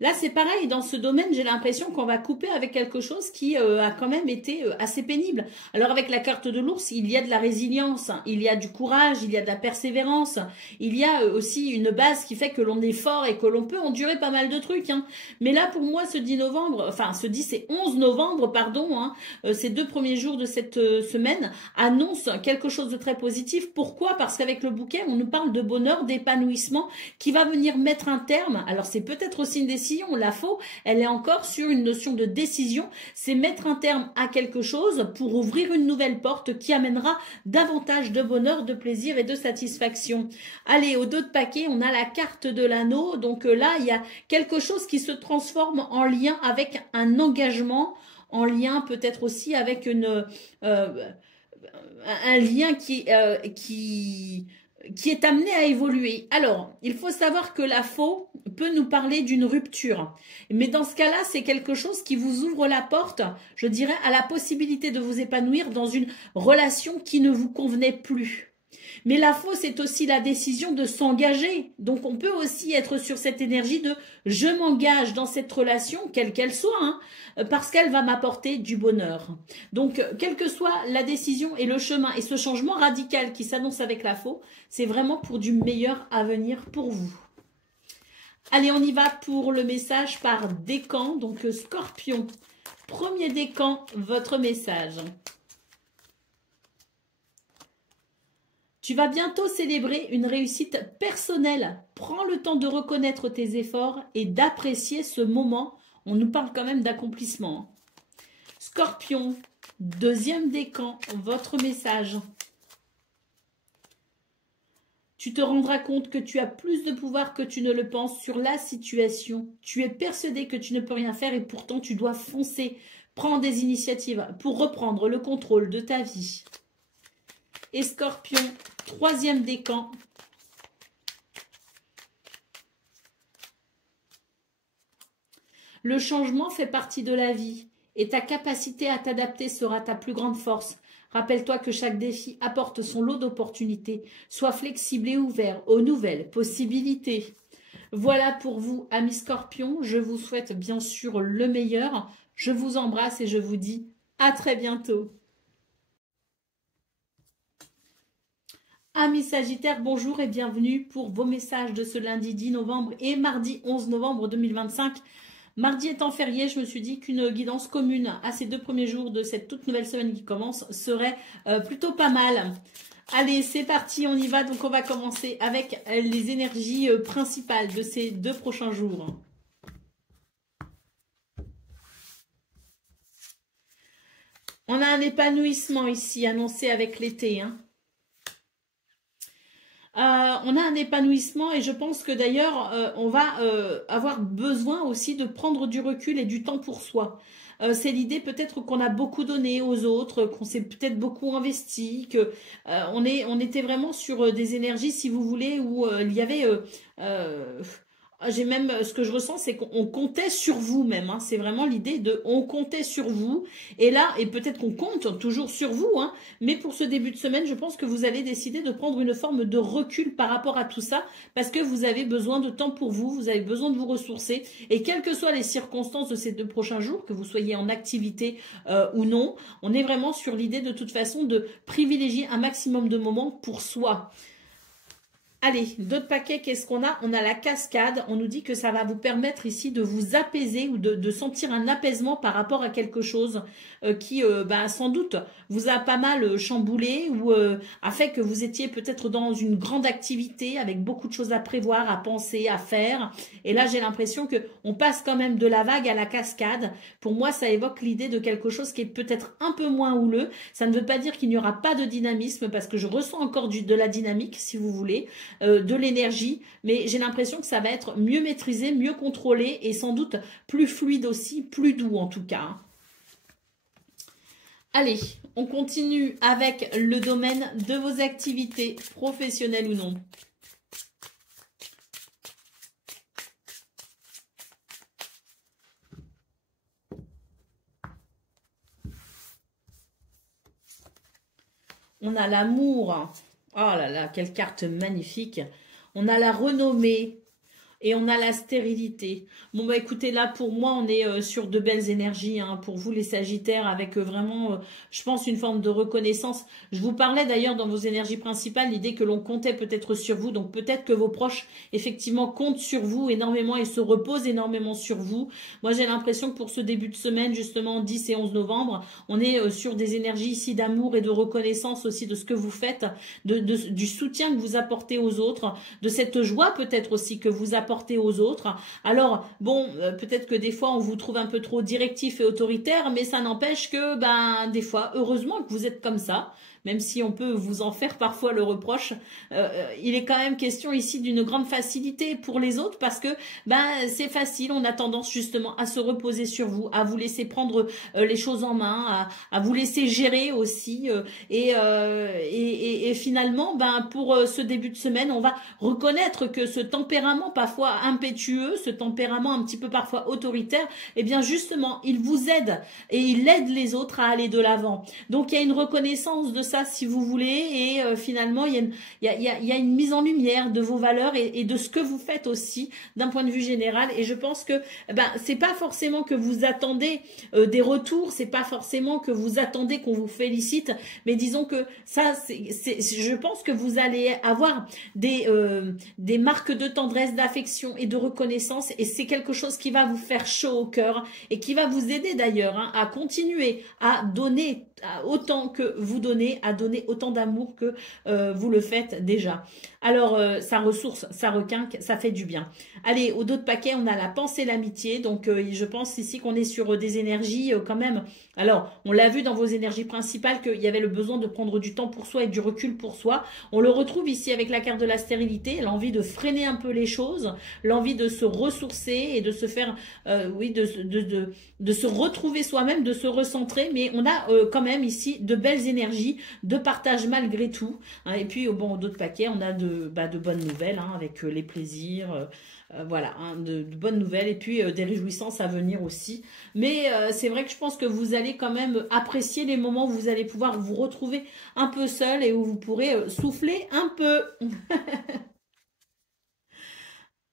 Là, c'est pareil, dans ce domaine, j'ai l'impression qu'on va couper avec quelque chose qui a quand même été assez pénible. Alors, avec la carte de l'ours, il y a de la résilience, il y a du courage, il y a de la persévérance, il y a aussi une base qui fait que l'on est fort et que l'on peut endurer pas mal de trucs. Hein. Mais là, pour moi, ce 10 novembre, enfin, c'est 11 novembre, pardon, hein, ces 2 premiers jours de cette semaine, annoncent quelque chose de très positif. Pourquoi? Parce qu'avec le bouquet, on nous parle de bonheur, d'épanouissement, qui va venir mettre un terme. Alors, c'est peut-être aussi une décision. La faux, elle est encore sur une notion de décision, c'est mettre un terme à quelque chose pour ouvrir une nouvelle porte qui amènera davantage de bonheur, de plaisir et de satisfaction. Allez, au dos de paquet, on a la carte de l'anneau, donc là, il y a quelque chose qui se transforme en lien avec un engagement, en lien peut-être aussi avec un lien qui est amené à évoluer. Alors, il faut savoir que la faux peut nous parler d'une rupture. Mais dans ce cas-là, c'est quelque chose qui vous ouvre la porte, je dirais, à la possibilité de vous épanouir dans une relation qui ne vous convenait plus. Mais la faux, c'est aussi la décision de s'engager. Donc, on peut aussi être sur cette énergie de « je m'engage dans cette relation, quelle qu'elle soit, hein, parce qu'elle va m'apporter du bonheur ». Donc, quelle que soit la décision et le chemin et ce changement radical qui s'annonce avec la faux, c'est vraiment pour du meilleur à venir pour vous. Allez, on y va pour le message par décan. Donc, Scorpion, premier décan, votre message. Tu vas bientôt célébrer une réussite personnelle. Prends le temps de reconnaître tes efforts et d'apprécier ce moment. On nous parle quand même d'accomplissement. Scorpion, deuxième décan, votre message. Tu te rendras compte que tu as plus de pouvoir que tu ne le penses sur la situation. Tu es persuadé que tu ne peux rien faire et pourtant tu dois foncer. Prends des initiatives pour reprendre le contrôle de ta vie. Et Scorpion, troisième décan. Le changement fait partie de la vie et ta capacité à t'adapter sera ta plus grande force. Rappelle-toi que chaque défi apporte son lot d'opportunités. Sois flexible et ouvert aux nouvelles possibilités. Voilà pour vous, amis Scorpions. Je vous souhaite bien sûr le meilleur. Je vous embrasse et je vous dis à très bientôt. Amis Sagittaires, bonjour et bienvenue pour vos messages de ce lundi 10 novembre et mardi 11 novembre 2025. Mardi étant férié, je me suis dit qu'une guidance commune à ces 2 premiers jours de cette toute nouvelle semaine qui commence serait plutôt pas mal. Allez, c'est parti, on y va. Donc, on va commencer avec les énergies principales de ces 2 prochains jours. On a un épanouissement ici annoncé avec l'été, hein. On a un épanouissement et je pense que d'ailleurs, on va avoir besoin aussi de prendre du recul et du temps pour soi. C'est l'idée peut-être qu'on a beaucoup donné aux autres, qu'on s'est peut-être beaucoup investi, que on était vraiment sur des énergies, si vous voulez, où il y avait... j'ai même, ce que je ressens, c'est qu'on comptait sur vous même. Hein. C'est vraiment l'idée de on comptait sur vous. Et là, et peut-être qu'on compte toujours sur vous, hein, mais pour ce début de semaine, je pense que vous allez décider de prendre une forme de recul par rapport à tout ça, parce que vous avez besoin de temps pour vous, vous avez besoin de vous ressourcer. Et quelles que soient les circonstances de ces 2 prochains jours, que vous soyez en activité ou non, on est vraiment sur l'idée de toute façon de privilégier un maximum de moments pour soi. Allez, d'autres paquets, qu'est-ce qu'on a? On a la cascade. On nous dit que ça va vous permettre ici de vous apaiser ou de sentir un apaisement par rapport à quelque chose qui, sans doute, vous a pas mal chamboulé ou a fait que vous étiez peut-être dans une grande activité avec beaucoup de choses à prévoir, à penser, à faire. Et là, j'ai l'impression que on passe quand même de la vague à la cascade. Pour moi, ça évoque l'idée de quelque chose qui est peut-être un peu moins houleux. Ça ne veut pas dire qu'il n'y aura pas de dynamisme parce que je ressens encore de la dynamique, si vous voulez. De l'énergie, mais j'ai l'impression que ça va être mieux maîtrisé, mieux contrôlé et sans doute plus fluide aussi, plus doux en tout cas. Allez, on continue avec le domaine de vos activités professionnelles ou non. On a l'amour. Oh là là, quelle carte magnifique. On a la renommée et on a la stérilité. Bon, bah écoutez, là, pour moi, on est sur de belles énergies, hein, pour vous, les Sagittaires, avec vraiment, je pense, une forme de reconnaissance. Je vous parlais d'ailleurs dans vos énergies principales, l'idée que l'on comptait peut-être sur vous. Donc, peut-être que vos proches, effectivement, comptent sur vous énormément et se reposent énormément sur vous. Moi, j'ai l'impression que pour ce début de semaine, justement, 10 et 11 novembre, on est sur des énergies ici d'amour et de reconnaissance aussi de ce que vous faites, du soutien que vous apportez aux autres, de cette joie peut-être aussi que vous apportez aux autres. Alors, bon, peut-être que des fois, on vous trouve un peu trop directif et autoritaire, mais ça n'empêche que, des fois, heureusement que vous êtes comme ça, même si on peut vous en faire parfois le reproche, il est quand même question ici d'une grande facilité pour les autres parce que c'est facile, on a tendance justement à se reposer sur vous, à vous laisser prendre les choses en main, à vous laisser gérer aussi et finalement pour ce début de semaine, on va reconnaître que ce tempérament parfois impétueux, ce tempérament un petit peu parfois autoritaire, eh bien justement, il vous aide et il aide les autres à aller de l'avant. Donc il y a une reconnaissance de ça si vous voulez et finalement il y a une mise en lumière de vos valeurs et de ce que vous faites aussi d'un point de vue général et je pense que c'est pas forcément que vous attendez des retours, c'est pas forcément que vous attendez qu'on vous félicite, mais disons que ça je pense que vous allez avoir des marques de tendresse, d'affection et de reconnaissance et c'est quelque chose qui va vous faire chaud au cœur et qui va vous aider d'ailleurs à continuer à donner autant que vous donnez, à donner autant d'amour que vous le faites déjà. Alors, ça ressource, ça requinque, ça fait du bien. Allez, au dos de paquet, on a la pensée, l'amitié. Donc, je pense ici qu'on est sur des énergies quand même. Alors, on l'a vu dans vos énergies principales qu'il y avait le besoin de prendre du temps pour soi et du recul pour soi. On le retrouve ici avec la carte de la stérilité, l'envie de freiner un peu les choses, l'envie de se ressourcer et de se faire, de se retrouver soi-même, de se recentrer. Mais on a quand même ici de belles énergies, de partage malgré tout. Hein, et puis, bon, d'autres paquets, on a de bonnes nouvelles hein, avec les plaisirs. Voilà, hein, de bonnes nouvelles et puis des réjouissances à venir aussi. Mais c'est vrai que je pense que vous allez quand même apprécier les moments où vous allez pouvoir vous retrouver un peu seul et où vous pourrez souffler un peu.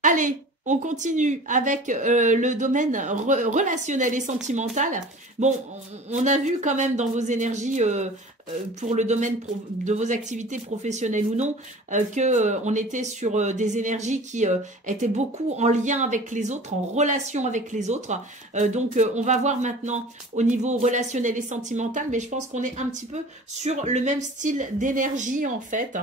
Allez, on continue avec le domaine relationnel et sentimental. Bon, on a vu quand même dans vos énergies pour le domaine de vos activités professionnelles ou non, on était sur des énergies qui étaient beaucoup en lien avec les autres, en relation avec les autres. Donc, on va voir maintenant au niveau relationnel et sentimental, mais je pense qu'on est un petit peu sur le même style d'énergie en fait.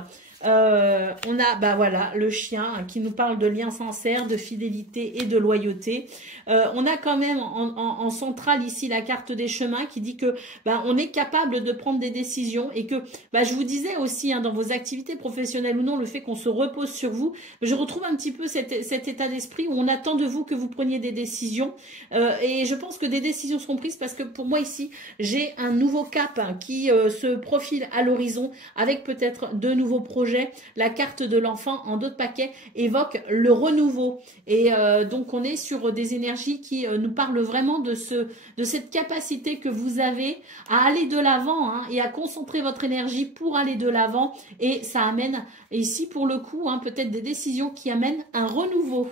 On a voilà le chien qui nous parle de liens sincères, de fidélité et de loyauté. On a quand même en centrale ici la carte des chemins qui dit que on est capable de prendre des décisions et que je vous disais aussi hein, dans vos activités professionnelles ou non, le fait qu'on se repose sur vous, je retrouve un petit peu cet état d'esprit où on attend de vous que vous preniez des décisions et je pense que des décisions seront prises parce que pour moi ici j'ai un nouveau cap hein, qui se profile à l'horizon avec peut-être de nouveaux projets. La carte de l'enfant en d'autres paquets évoque le renouveau et donc on est sur des énergies qui nous parlent vraiment de cette capacité que vous avez à aller de l'avant hein, et à concentrer votre énergie pour aller de l'avant et ça amène ici pour le coup hein, peut-être des décisions qui amènent un renouveau.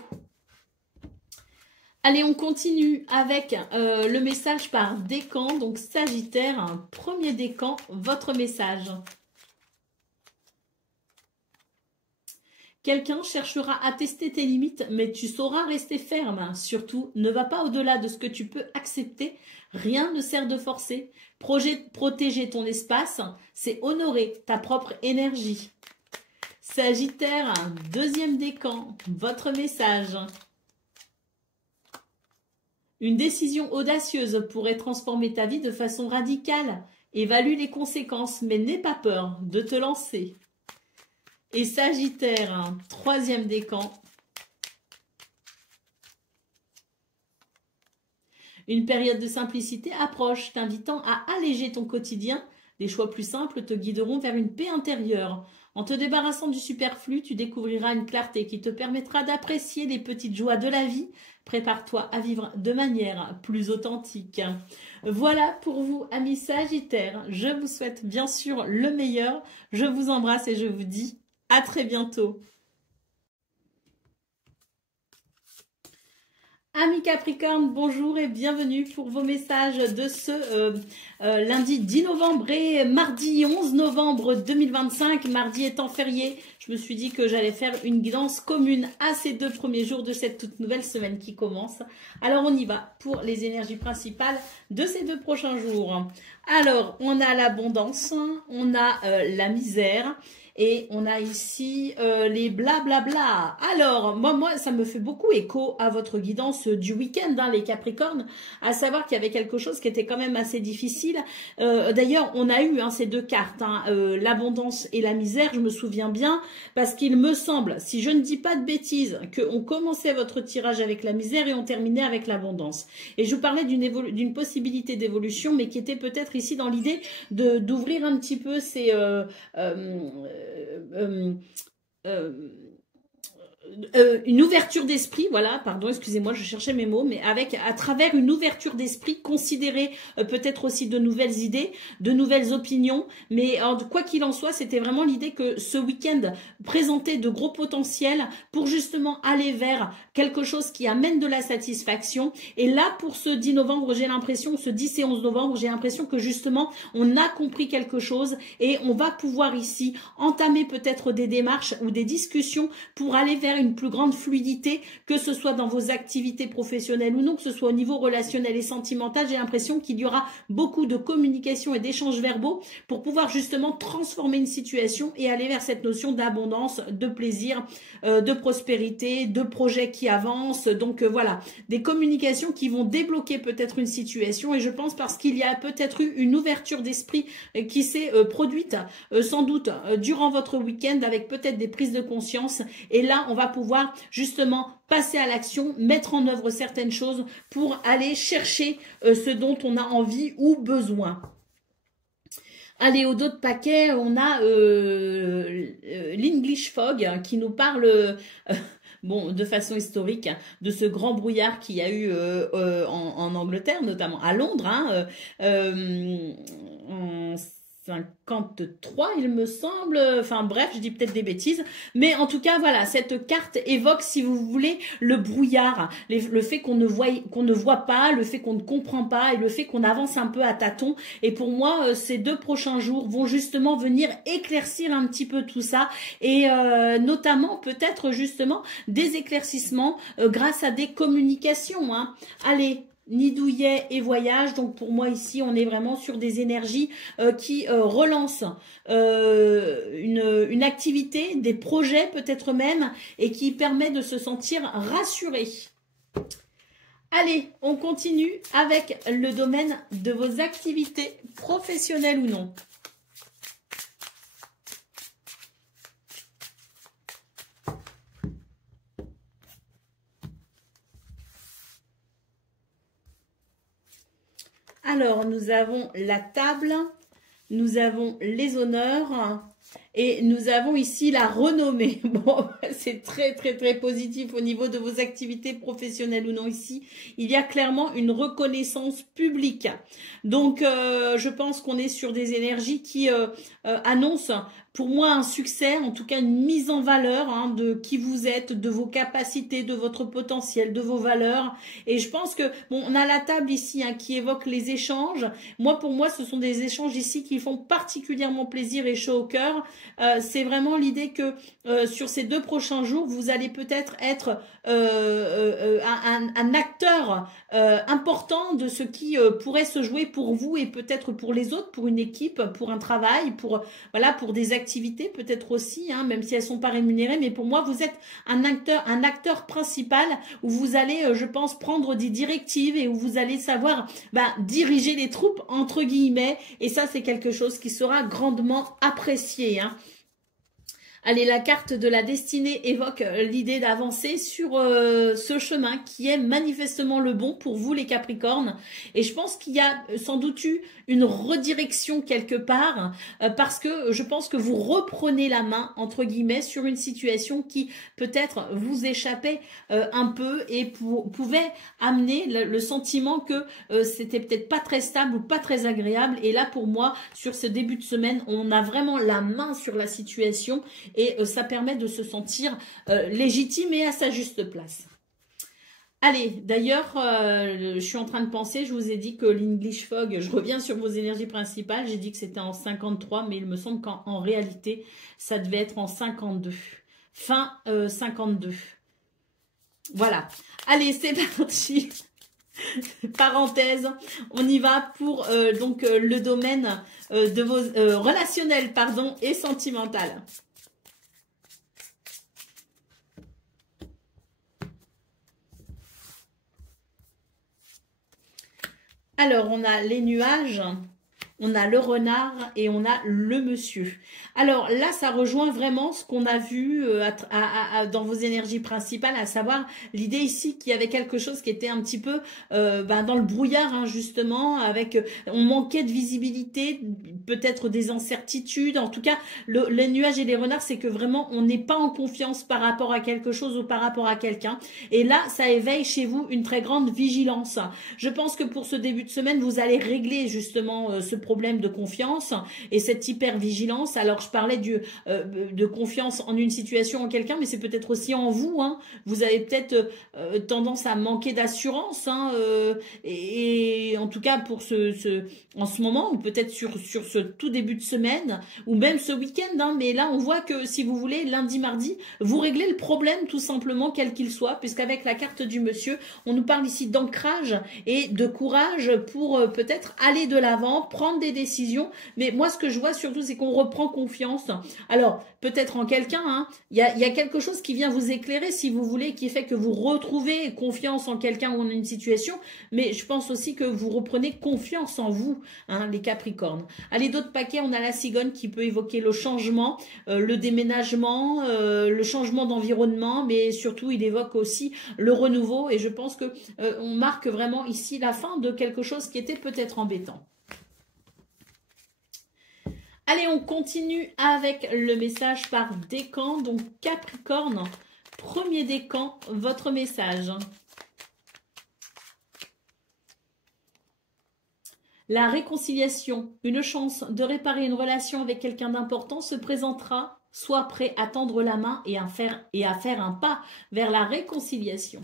Allez, on continue avec le message par décan, donc Sagittaire, un premier décan, votre message. Quelqu'un cherchera à tester tes limites, mais tu sauras rester ferme. Surtout, ne va pas au-delà de ce que tu peux accepter. Rien ne sert de forcer. Protéger ton espace, c'est honorer ta propre énergie. Sagittaire, deuxième décan, votre message. Une décision audacieuse pourrait transformer ta vie de façon radicale. Évalue les conséquences, mais n'aie pas peur de te lancer. Et Sagittaire, troisième décan. Une période de simplicité approche, t'invitant à alléger ton quotidien. Des choix plus simples te guideront vers une paix intérieure. En te débarrassant du superflu, tu découvriras une clarté qui te permettra d'apprécier les petites joies de la vie. Prépare-toi à vivre de manière plus authentique. Voilà pour vous, amis Sagittaires. Je vous souhaite bien sûr le meilleur. Je vous embrasse et je vous dis à très bientôt. Amis Capricorne, bonjour et bienvenue pour vos messages de ce lundi 10 novembre et mardi 11 novembre 2025. Mardi étant férié, je me suis dit que j'allais faire une guidance commune à ces 2 premiers jours de cette toute nouvelle semaine qui commence. Alors on y va pour les énergies principales de ces 2 prochains jours. Alors on a l'abondance, on a la misère. Et on a ici les blablabla. Alors, moi, ça me fait beaucoup écho à votre guidance du week-end, hein, les Capricornes, à savoir qu'il y avait quelque chose qui était quand même assez difficile. D'ailleurs, on a eu ces 2 cartes, hein, l'abondance et la misère, je me souviens bien, parce qu'il me semble, si je ne dis pas de bêtises, qu'on commençait votre tirage avec la misère et on terminait avec l'abondance. Et je vous parlais d'une possibilité d'évolution, mais qui était peut-être ici dans l'idée d'ouvrir un petit peu ces... une ouverture d'esprit, voilà, pardon, excusez-moi, je cherchais mes mots, mais à travers une ouverture d'esprit, considérer peut-être aussi de nouvelles idées, de nouvelles opinions, mais quoi qu'il en soit, c'était vraiment l'idée que ce week-end présentait de gros potentiels pour justement aller vers quelque chose qui amène de la satisfaction. Et là, pour ce 10 novembre, j'ai l'impression, ce 10 et 11 novembre, j'ai l'impression que justement, on a compris quelque chose et on va pouvoir ici entamer peut-être des démarches ou des discussions pour aller vers une plus grande fluidité, que ce soit dans vos activités professionnelles ou non, que ce soit au niveau relationnel et sentimental. J'ai l'impression qu'il y aura beaucoup de communication et d'échanges verbaux pour pouvoir justement transformer une situation et aller vers cette notion d'abondance, de plaisir, de prospérité, de projets qui avancent. Donc voilà, des communications qui vont débloquer peut-être une situation, et je pense parce qu'il y a peut-être eu une ouverture d'esprit qui s'est produite sans doute durant votre week-end avec peut-être des prises de conscience, et là on va pouvoir justement passer à l'action, mettre en œuvre certaines choses pour aller chercher ce dont on a envie ou besoin. Allez, au dos de paquet, on a l'English Fog qui nous parle... bon, de façon historique, de ce grand brouillard qu'il y a eu en Angleterre, notamment à Londres, hein, en 53, il me semble. Enfin bref, je dis peut-être des bêtises, mais en tout cas voilà, cette carte évoque, si vous voulez, le brouillard, le fait qu'on ne voit pas, le fait qu'on ne comprend pas et le fait qu'on avance un peu à tâtons. Et pour moi, ces 2 prochains jours vont justement venir éclaircir un petit peu tout ça, et notamment peut-être justement des éclaircissements grâce à des communications, hein. Allez, nid douillet et voyage. Donc pour moi ici on est vraiment sur des énergies qui relancent une activité, des projets peut-être même, et qui permet de se sentir rassuré. Allez, on continue avec le domaine de vos activités professionnelles ou non. Alors, nous avons la table, nous avons les honneurs et nous avons ici la renommée. Bon, c'est très, très, très positif au niveau de vos activités professionnelles ou non ici. Il y a clairement une reconnaissance publique. Donc, je pense qu'on est sur des énergies qui annoncent pour moi un succès, en tout cas une mise en valeur, hein, de qui vous êtes, de vos capacités, de votre potentiel, de vos valeurs. Et je pense que, bon, on a la table ici, hein, qui évoque les échanges. Pour moi, ce sont des échanges ici qui font particulièrement plaisir et chaud au cœur. c'est vraiment l'idée que sur ces 2 prochains jours, vous allez peut-être être un acteur important de ce qui pourrait se jouer pour vous et peut-être pour les autres, pour une équipe, pour un travail, pour voilà, pour des activités peut-être aussi, hein, même si elles sont pas rémunérées. Mais pour moi, vous êtes un acteur principal où vous allez, je pense, prendre des directives et où vous allez savoir diriger les troupes entre guillemets. Et ça, c'est quelque chose qui sera grandement apprécié, hein. Allez, la carte de la destinée évoque l'idée d'avancer sur ce chemin qui est manifestement le bon pour vous les Capricornes. Et je pense qu'il y a sans doute eu une redirection quelque part parce que je pense que vous reprenez la main, entre guillemets, sur une situation qui peut-être vous échappait un peu et pouvait amener le sentiment que c'était peut-être pas très stable ou pas très agréable. Et là, pour moi, sur ce début de semaine, on a vraiment la main sur la situation et ça permet de se sentir légitime et à sa juste place. Allez, d'ailleurs, je suis en train de penser, je vous ai dit que l'English Fog, je reviens sur vos énergies principales, j'ai dit que c'était en 53, mais il me semble qu'en réalité, ça devait être en 52. Fin 52. Voilà. Allez, c'est parti. Parenthèse, on y va pour donc le domaine de vos relationnels, pardon, et sentimental. Alors, on a les nuages, on a le renard et on a le monsieur. Alors là, ça rejoint vraiment ce qu'on a vu dans vos énergies principales, à savoir l'idée ici qu'il y avait quelque chose qui était un petit peu dans le brouillard, hein, justement, avec on manquait de visibilité, peut-être des incertitudes. En tout cas, les nuages et les renards, c'est que vraiment, on n'est pas en confiance par rapport à quelque chose ou par rapport à quelqu'un. Et là, ça éveille chez vous une très grande vigilance. Je pense que pour ce début de semaine, vous allez régler justement ce problème de confiance et cette hypervigilance. Alors, je parlais de confiance en une situation, en quelqu'un, mais c'est peut-être aussi en vous, hein. Vous avez peut-être tendance à manquer d'assurance, hein, et en tout cas pour en ce moment, ou peut-être sur ce tout début de semaine, ou même ce week-end, hein. Mais là, on voit que si vous voulez, lundi, mardi, vous réglez le problème tout simplement, quel qu'il soit, puisqu'avec la carte du monsieur, on nous parle ici d'ancrage et de courage pour peut-être aller de l'avant, prendre des décisions. Mais moi, ce que je vois surtout, c'est qu'on reprend confiance. Alors, peut-être en quelqu'un, hein, il y a quelque chose qui vient vous éclairer, si vous voulez, qui fait que vous retrouvez confiance en quelqu'un ou en une situation, mais je pense aussi que vous reprenez confiance en vous, hein, les Capricornes. Allez, d'autres paquets, on a la cigogne qui peut évoquer le changement, le déménagement, le changement d'environnement, mais surtout, il évoque aussi le renouveau, et je pense que on marque vraiment ici la fin de quelque chose qui était peut-être embêtant. Allez, on continue avec le message par décan. Donc, Capricorne, premier décan, votre message. La réconciliation, une chance de réparer une relation avec quelqu'un d'important se présentera. Sois prêt à tendre la main et à faire un pas vers la réconciliation.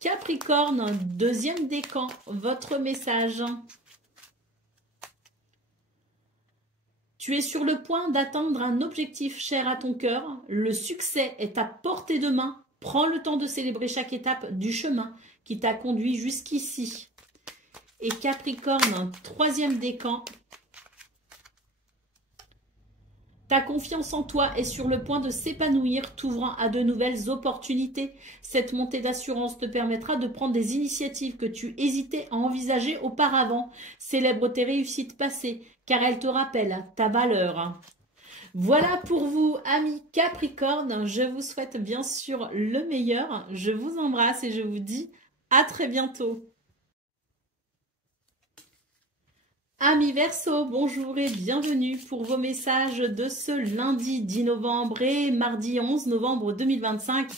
Capricorne, deuxième décan, votre message. Tu es sur le point d'atteindre un objectif cher à ton cœur. Le succès est à portée de main. Prends le temps de célébrer chaque étape du chemin qui t'a conduit jusqu'ici. Et Capricorne, troisième décan. Ta confiance en toi est sur le point de s'épanouir, t'ouvrant à de nouvelles opportunités. Cette montée d'assurance te permettra de prendre des initiatives que tu hésitais à envisager auparavant. Célèbre tes réussites passées, car elles te rappellent ta valeur. Voilà pour vous, amis Capricorne. Je vous souhaite bien sûr le meilleur. Je vous embrasse et je vous dis à très bientôt. Amis Verseau, bonjour et bienvenue pour vos messages de ce lundi 10 novembre et mardi 11 novembre 2025.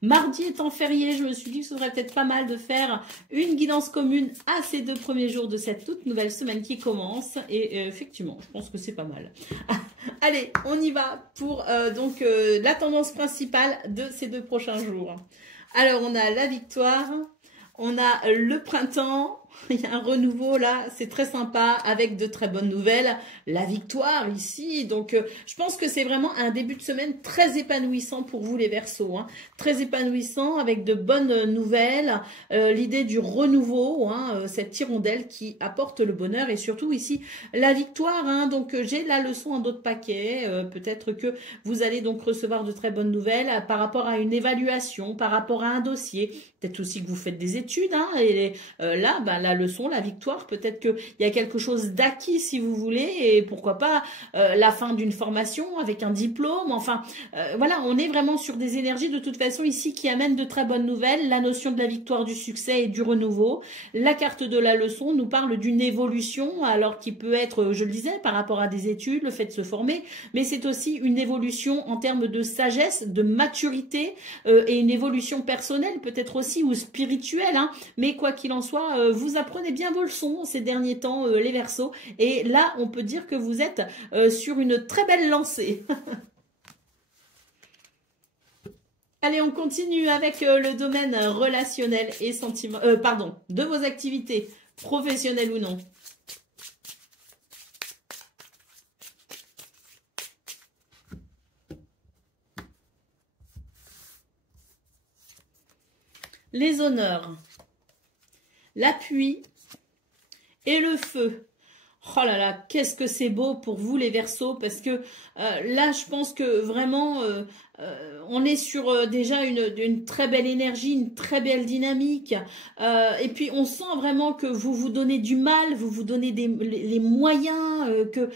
Mardi étant férié, je me suis dit que ce serait peut-être pas mal de faire une guidance commune à ces 2 premiers jours de cette toute nouvelle semaine qui commence. Et effectivement, je pense que c'est pas mal. Allez, on y va pour la tendance principale de ces 2 prochains jours. Alors, on a la victoire, on a le printemps, il y a un renouveau là, c'est très sympa avec de très bonnes nouvelles. La victoire ici, donc je pense que c'est vraiment un début de semaine très épanouissant pour vous les Verseaux. Hein. Très épanouissant avec de bonnes nouvelles. L'idée du renouveau, hein, cette hirondelle qui apporte le bonheur et surtout ici la victoire. Hein. Donc j'ai la leçon en d'autres paquets. Peut-être que vous allez donc recevoir de très bonnes nouvelles par rapport à une évaluation, par rapport à un dossier. Peut-être aussi que vous faites des études. Hein, et là, bah, la leçon, la victoire, peut-être qu'il y a quelque chose d'acquis si vous voulez. Et pourquoi pas la fin d'une formation avec un diplôme. Enfin, voilà, on est vraiment sur des énergies de toute façon ici qui amènent de très bonnes nouvelles. La notion de la victoire, du succès et du renouveau. La carte de la leçon nous parle d'une évolution, alors qui peut être, je le disais, par rapport à des études, le fait de se former, mais c'est aussi une évolution en termes de sagesse, de maturité et une évolution personnelle peut-être aussi ou spirituelle. Hein. Mais quoi qu'il en soit, vous apprenez bien vos leçons ces derniers temps, les Verseaux. Et là, on peut dire que vous êtes sur une très belle lancée. Allez, on continue avec le domaine relationnel et sentimental, pardon, de vos activités, professionnelles ou non. Les honneurs, l'appui et le feu. Oh là là, qu'est-ce que c'est beau pour vous les Verseaux, parce que là, je pense que vraiment, on est sur déjà une très belle énergie, une très belle dynamique. Et puis, on sent vraiment que vous vous donnez du mal, vous vous donnez les moyens, que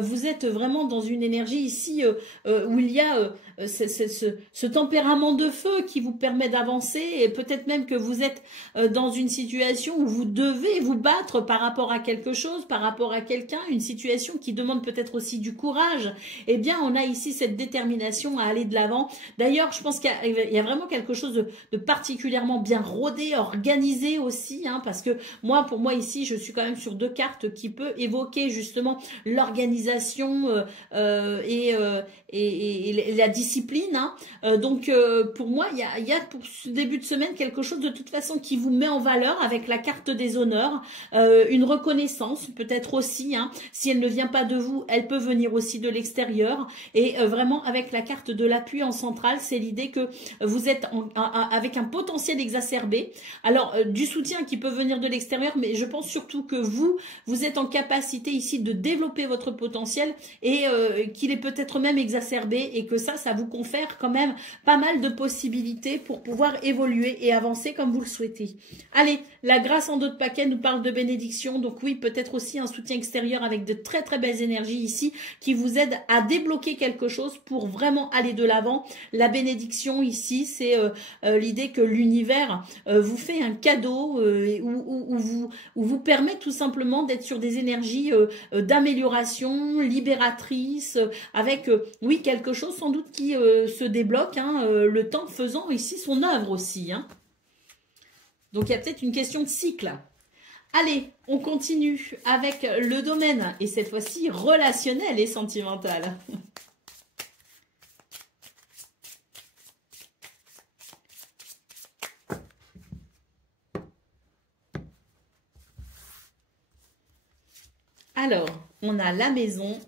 vous êtes vraiment dans une énergie ici où il y a ce tempérament de feu qui vous permet d'avancer. Et peut-être même que vous êtes dans une situation où vous devez vous battre par rapport à quelque chose, par rapport à quelqu'un, une situation qui demande peut-être aussi du courage. Eh bien, on a ici cette détermination à aller de l'avant. D'ailleurs, je pense qu'il y a vraiment quelque chose de particulièrement bien rodé, organisé aussi, hein, parce que moi, pour moi ici, je suis quand même sur deux cartes qui peut évoquer justement l'organisation et la discipline. Hein. Donc, pour moi, il y a pour ce début de semaine quelque chose de toute façon qui vous met en valeur avec la carte des honneurs, une reconnaissance peut-être aussi. Hein, si elle ne vient pas de vous, elle peut venir aussi de l'extérieur. Et vraiment avec la carte de l'appui en centrale, c'est l'idée que vous êtes avec un potentiel exacerbé. Alors du soutien qui peut venir de l'extérieur, mais je pense surtout que vous êtes en capacité ici de développer votre potentiel et qu'il est peut-être même exacerbé et que ça vous confère quand même pas mal de possibilités pour pouvoir évoluer et avancer comme vous le souhaitez. Allez, la grâce en d'autres paquets nous parle de bénédiction. Donc oui, peut-être aussi un soutien extérieur avec de très très belles énergies ici qui vous aident à débloquer quelque chose pour vraiment aller de l'avant. La bénédiction ici, c'est l'idée que l'univers vous fait un cadeau où vous permet tout simplement d'être sur des énergies d'amélioration, libératrice, avec, oui, quelque chose sans doute qui se débloque, hein, le temps faisant ici son œuvre aussi. Hein. Donc, il y a peut-être une question de cycle. Allez, on continue avec le domaine, et cette fois-ci relationnel et sentimental. Alors, on a la maison,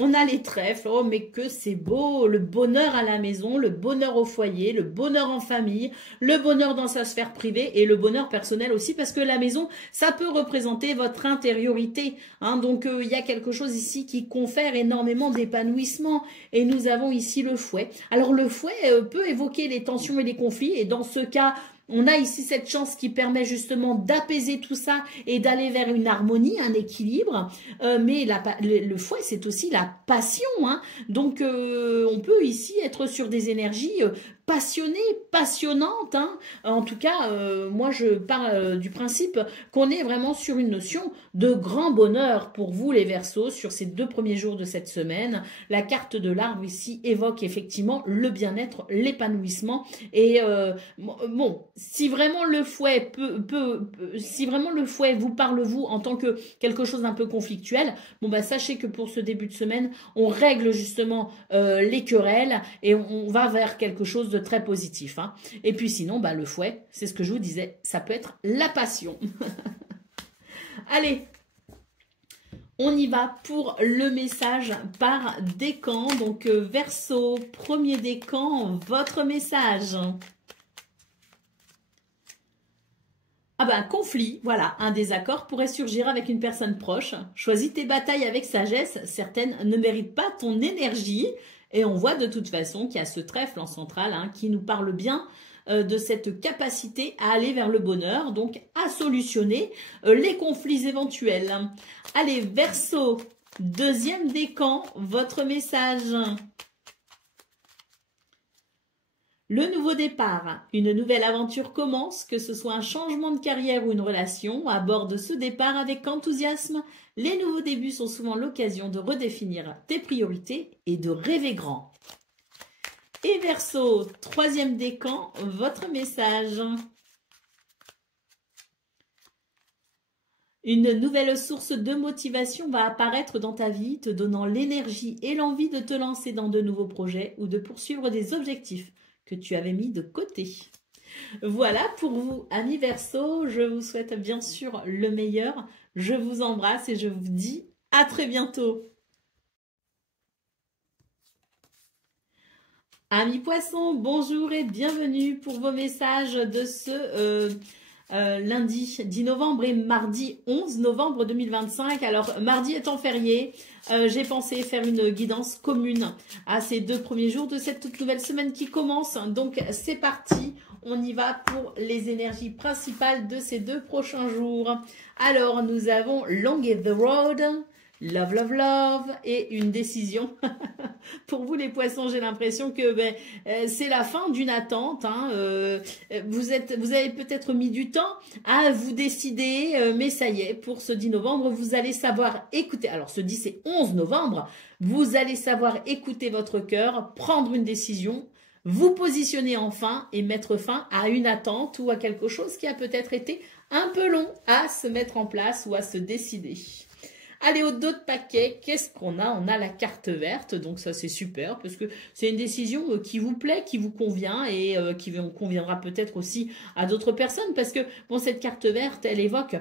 on a les trèfles, oh mais que c'est beau, le bonheur à la maison, le bonheur au foyer, le bonheur en famille, le bonheur dans sa sphère privée et le bonheur personnel aussi, parce que la maison, ça peut représenter votre intériorité. Hein, donc, il y a quelque chose ici qui confère énormément d'épanouissement et nous avons ici le fouet. Alors, le fouet peut évoquer les tensions et les conflits et dans ce cas, on a ici cette chance qui permet justement d'apaiser tout ça et d'aller vers une harmonie, un équilibre. Mais le fouet, c'est aussi la passion. Hein. Donc, on peut ici être sur des énergies passionnée, passionnante. Hein. En tout cas, moi, je parle du principe qu'on est vraiment sur une notion de grand bonheur pour vous, les Verseaux, sur ces 2 premiers jours de cette semaine. La carte de l'arbre ici évoque effectivement le bien-être, l'épanouissement. Et bon, si vraiment le fouet si vraiment le fouet vous parle, vous, en tant que quelque chose d'un peu conflictuel, bon, bah, sachez que pour ce début de semaine, on règle justement les querelles et on va vers quelque chose de de très positif. Hein. Et puis sinon, bah, le fouet, c'est ce que je vous disais, ça peut être la passion. Allez, on y va pour le message par décan. Donc, Verseau, premier décan, votre message. Ah ben, conflit, voilà, un désaccord pourrait surgir avec une personne proche. Choisis tes batailles avec sagesse, certaines ne méritent pas ton énergie. Et on voit de toute façon qu'il y a ce trèfle en centrale hein, qui nous parle bien de cette capacité à aller vers le bonheur, donc à solutionner les conflits éventuels. Allez, Verseau, deuxième décan, votre message. Le nouveau départ, une nouvelle aventure commence, que ce soit un changement de carrière ou une relation, aborde ce départ avec enthousiasme. Les nouveaux débuts sont souvent l'occasion de redéfinir tes priorités et de rêver grand. Et Verseau, troisième décan, votre message. Une nouvelle source de motivation va apparaître dans ta vie, te donnant l'énergie et l'envie de te lancer dans de nouveaux projets ou de poursuivre des objectifs que tu avais mis de côté. Voilà pour vous, amis Verseau. Je vous souhaite bien sûr le meilleur. Je vous embrasse et je vous dis à très bientôt. Amis Poissons, bonjour et bienvenue pour vos messages de ce lundi 10 novembre et mardi 11 novembre 2025. Alors, mardi étant férié, j'ai pensé faire une guidance commune à ces 2 premiers jours de cette toute nouvelle semaine qui commence. Donc, c'est parti. On y va pour les énergies principales de ces 2 prochains jours. Alors, nous avons Long is the Road, Love, Love, Love et une décision. Pour vous les poissons, j'ai l'impression que c'est la fin d'une attente. Hein. Vous avez peut-être mis du temps à vous décider, mais ça y est, pour ce 10 novembre, vous allez savoir écouter. Alors ce 10, c'est 11 novembre. Vous allez savoir écouter votre cœur, prendre une décision, vous positionner enfin et mettre fin à une attente ou à quelque chose qui a peut-être été un peu long à se mettre en place ou à se décider. Allez, au dos de paquet, qu'est-ce qu'on a? On a la carte verte, donc ça c'est super, parce que c'est une décision qui vous plaît, qui vous convient et qui conviendra peut-être aussi à d'autres personnes, parce que bon, cette carte verte, elle évoque,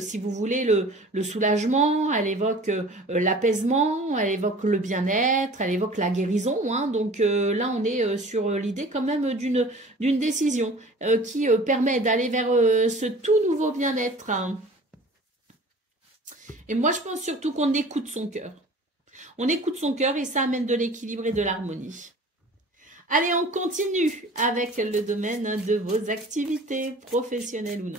si vous voulez, le soulagement, elle évoque l'apaisement, elle évoque le bien-être, elle évoque la guérison, hein, donc là on est sur l'idée quand même d'une décision qui permet d'aller vers ce tout nouveau bien-être, hein. Et moi, je pense surtout qu'on écoute son cœur. On écoute son cœur et ça amène de l'équilibre et de l'harmonie. Allez, on continue avec le domaine de vos activités, professionnelles ou non.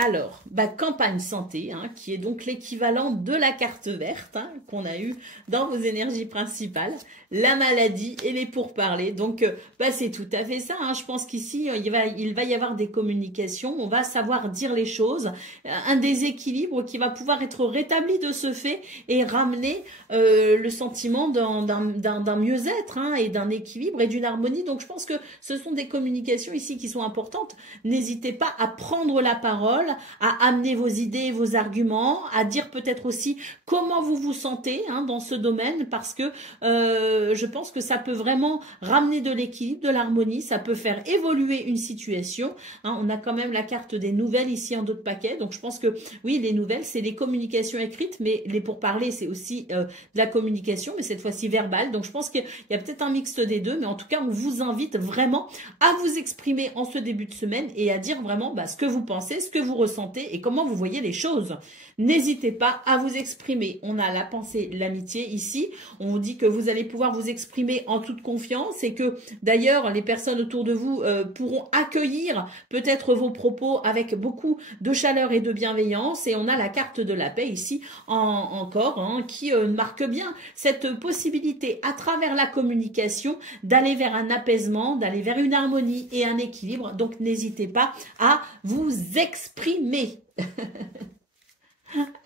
Alors, campagne santé, hein, qui est donc l'équivalent de la carte verte hein, qu'on a eue dans vos énergies principales, la maladie et les pourparlers. Donc, c'est tout à fait ça. Hein. Je pense qu'ici, il va y avoir des communications. On va savoir dire les choses. Un déséquilibre qui va pouvoir être rétabli de ce fait et ramener le sentiment d'un mieux-être hein, et d'un équilibre et d'une harmonie. Donc, je pense que ce sont des communications ici qui sont importantes. N'hésitez pas à prendre la parole, à amener vos idées, vos arguments, à dire peut-être aussi comment vous vous sentez hein, dans ce domaine parce que je pense que ça peut vraiment ramener de l'équilibre, de l'harmonie, ça peut faire évoluer une situation. Hein, on a quand même la carte des nouvelles ici en dos de paquet, donc je pense que oui, les nouvelles, c'est les communications écrites, mais les pourparlers, c'est aussi de la communication, mais cette fois-ci verbale. Donc je pense qu'il y a peut-être un mixte des deux, mais en tout cas, on vous invite vraiment à vous exprimer en ce début de semaine et à dire vraiment ce que vous pensez, ce que vous ressentez et comment vous voyez les choses. N'hésitez pas à vous exprimer. On a la pensée, l'amitié ici. On vous dit que vous allez pouvoir vous exprimer en toute confiance et que d'ailleurs les personnes autour de vous pourront accueillir peut-être vos propos avec beaucoup de chaleur et de bienveillance. Et on a la carte de la paix ici encore hein, qui marque bien cette possibilité à travers la communication d'aller vers un apaisement, d'aller vers une harmonie et un équilibre. Donc n'hésitez pas à vous exprimer.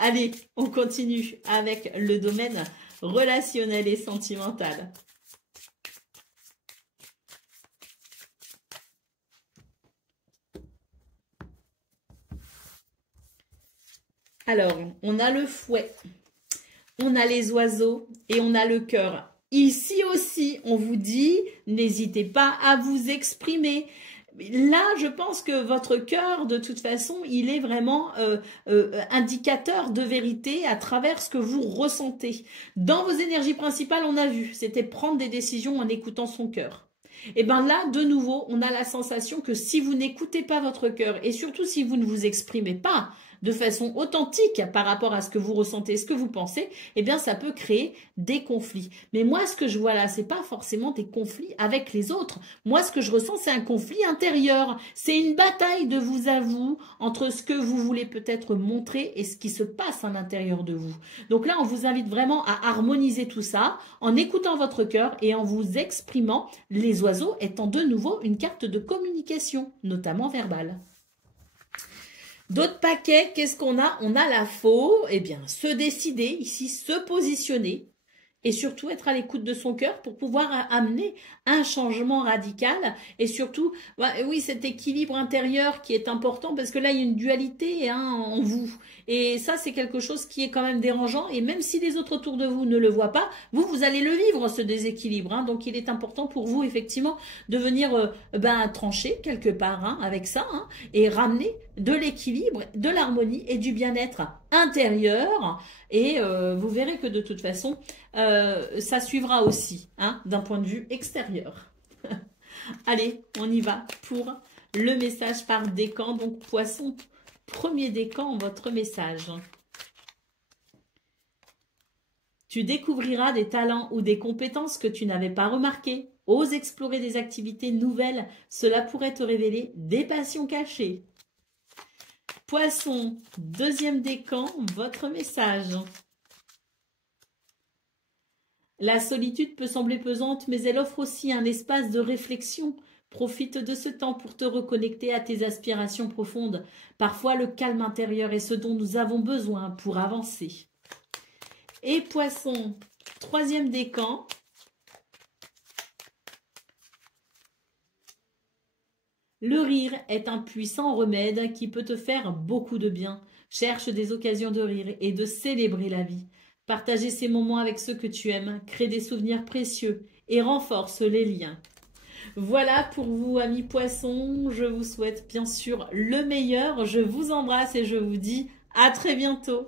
Allez, on continue avec le domaine relationnel et sentimental. Alors, on a le fouet, on a les oiseaux et on a le cœur. Ici aussi, on vous dit, n'hésitez pas à vous exprimer. Là, je pense que votre cœur, de toute façon, il est vraiment indicateur de vérité à travers ce que vous ressentez. Dans vos énergies principales, on a vu, c'était prendre des décisions en écoutant son cœur. Et bien là, de nouveau, on a la sensation que si vous n'écoutez pas votre cœur et surtout si vous ne vous exprimez pas de façon authentique par rapport à ce que vous ressentez, ce que vous pensez, eh bien ça peut créer des conflits. Mais moi, ce que je vois là, c'est pas forcément des conflits avec les autres. Moi, ce que je ressens, c'est un conflit intérieur. C'est une bataille de vous à vous entre ce que vous voulez peut-être montrer et ce qui se passe à l'intérieur de vous. Donc là, on vous invite vraiment à harmoniser tout ça en écoutant votre cœur et en vous exprimant, les oiseaux étant de nouveau une carte de communication, notamment verbale. D'autres paquets, qu'est-ce qu'on a? On a la faux, eh bien, se décider, ici, se positionner et surtout être à l'écoute de son cœur pour pouvoir amener un changement radical et surtout, oui, cet équilibre intérieur qui est important parce que là, il y a une dualité en vous. Et ça, c'est quelque chose qui est quand même dérangeant et même si les autres autour de vous ne le voient pas, vous allez le vivre, ce déséquilibre. Donc, il est important pour vous, effectivement, de venir trancher quelque part avec ça et ramener de l'équilibre, de l'harmonie et du bien-être intérieur. Et vous verrez que de toute façon, ça suivra aussi d'un point de vue extérieur. Allez, on y va pour le message par décan. Donc, Poisson, premier décan, votre message. Tu découvriras des talents ou des compétences que tu n'avais pas remarquées. Ose explorer des activités nouvelles. Cela pourrait te révéler des passions cachées. Poisson, deuxième décan, votre message. La solitude peut sembler pesante, mais elle offre aussi un espace de réflexion. Profite de ce temps pour te reconnecter à tes aspirations profondes. Parfois, le calme intérieur est ce dont nous avons besoin pour avancer. Et Poisson, troisième décan. Le rire est un puissant remède qui peut te faire beaucoup de bien. Cherche des occasions de rire et de célébrer la vie. Partager ces moments avec ceux que tu aimes, crée des souvenirs précieux et renforce les liens. Voilà pour vous, amis poissons. Je vous souhaite bien sûr le meilleur. Je vous embrasse et je vous dis à très bientôt.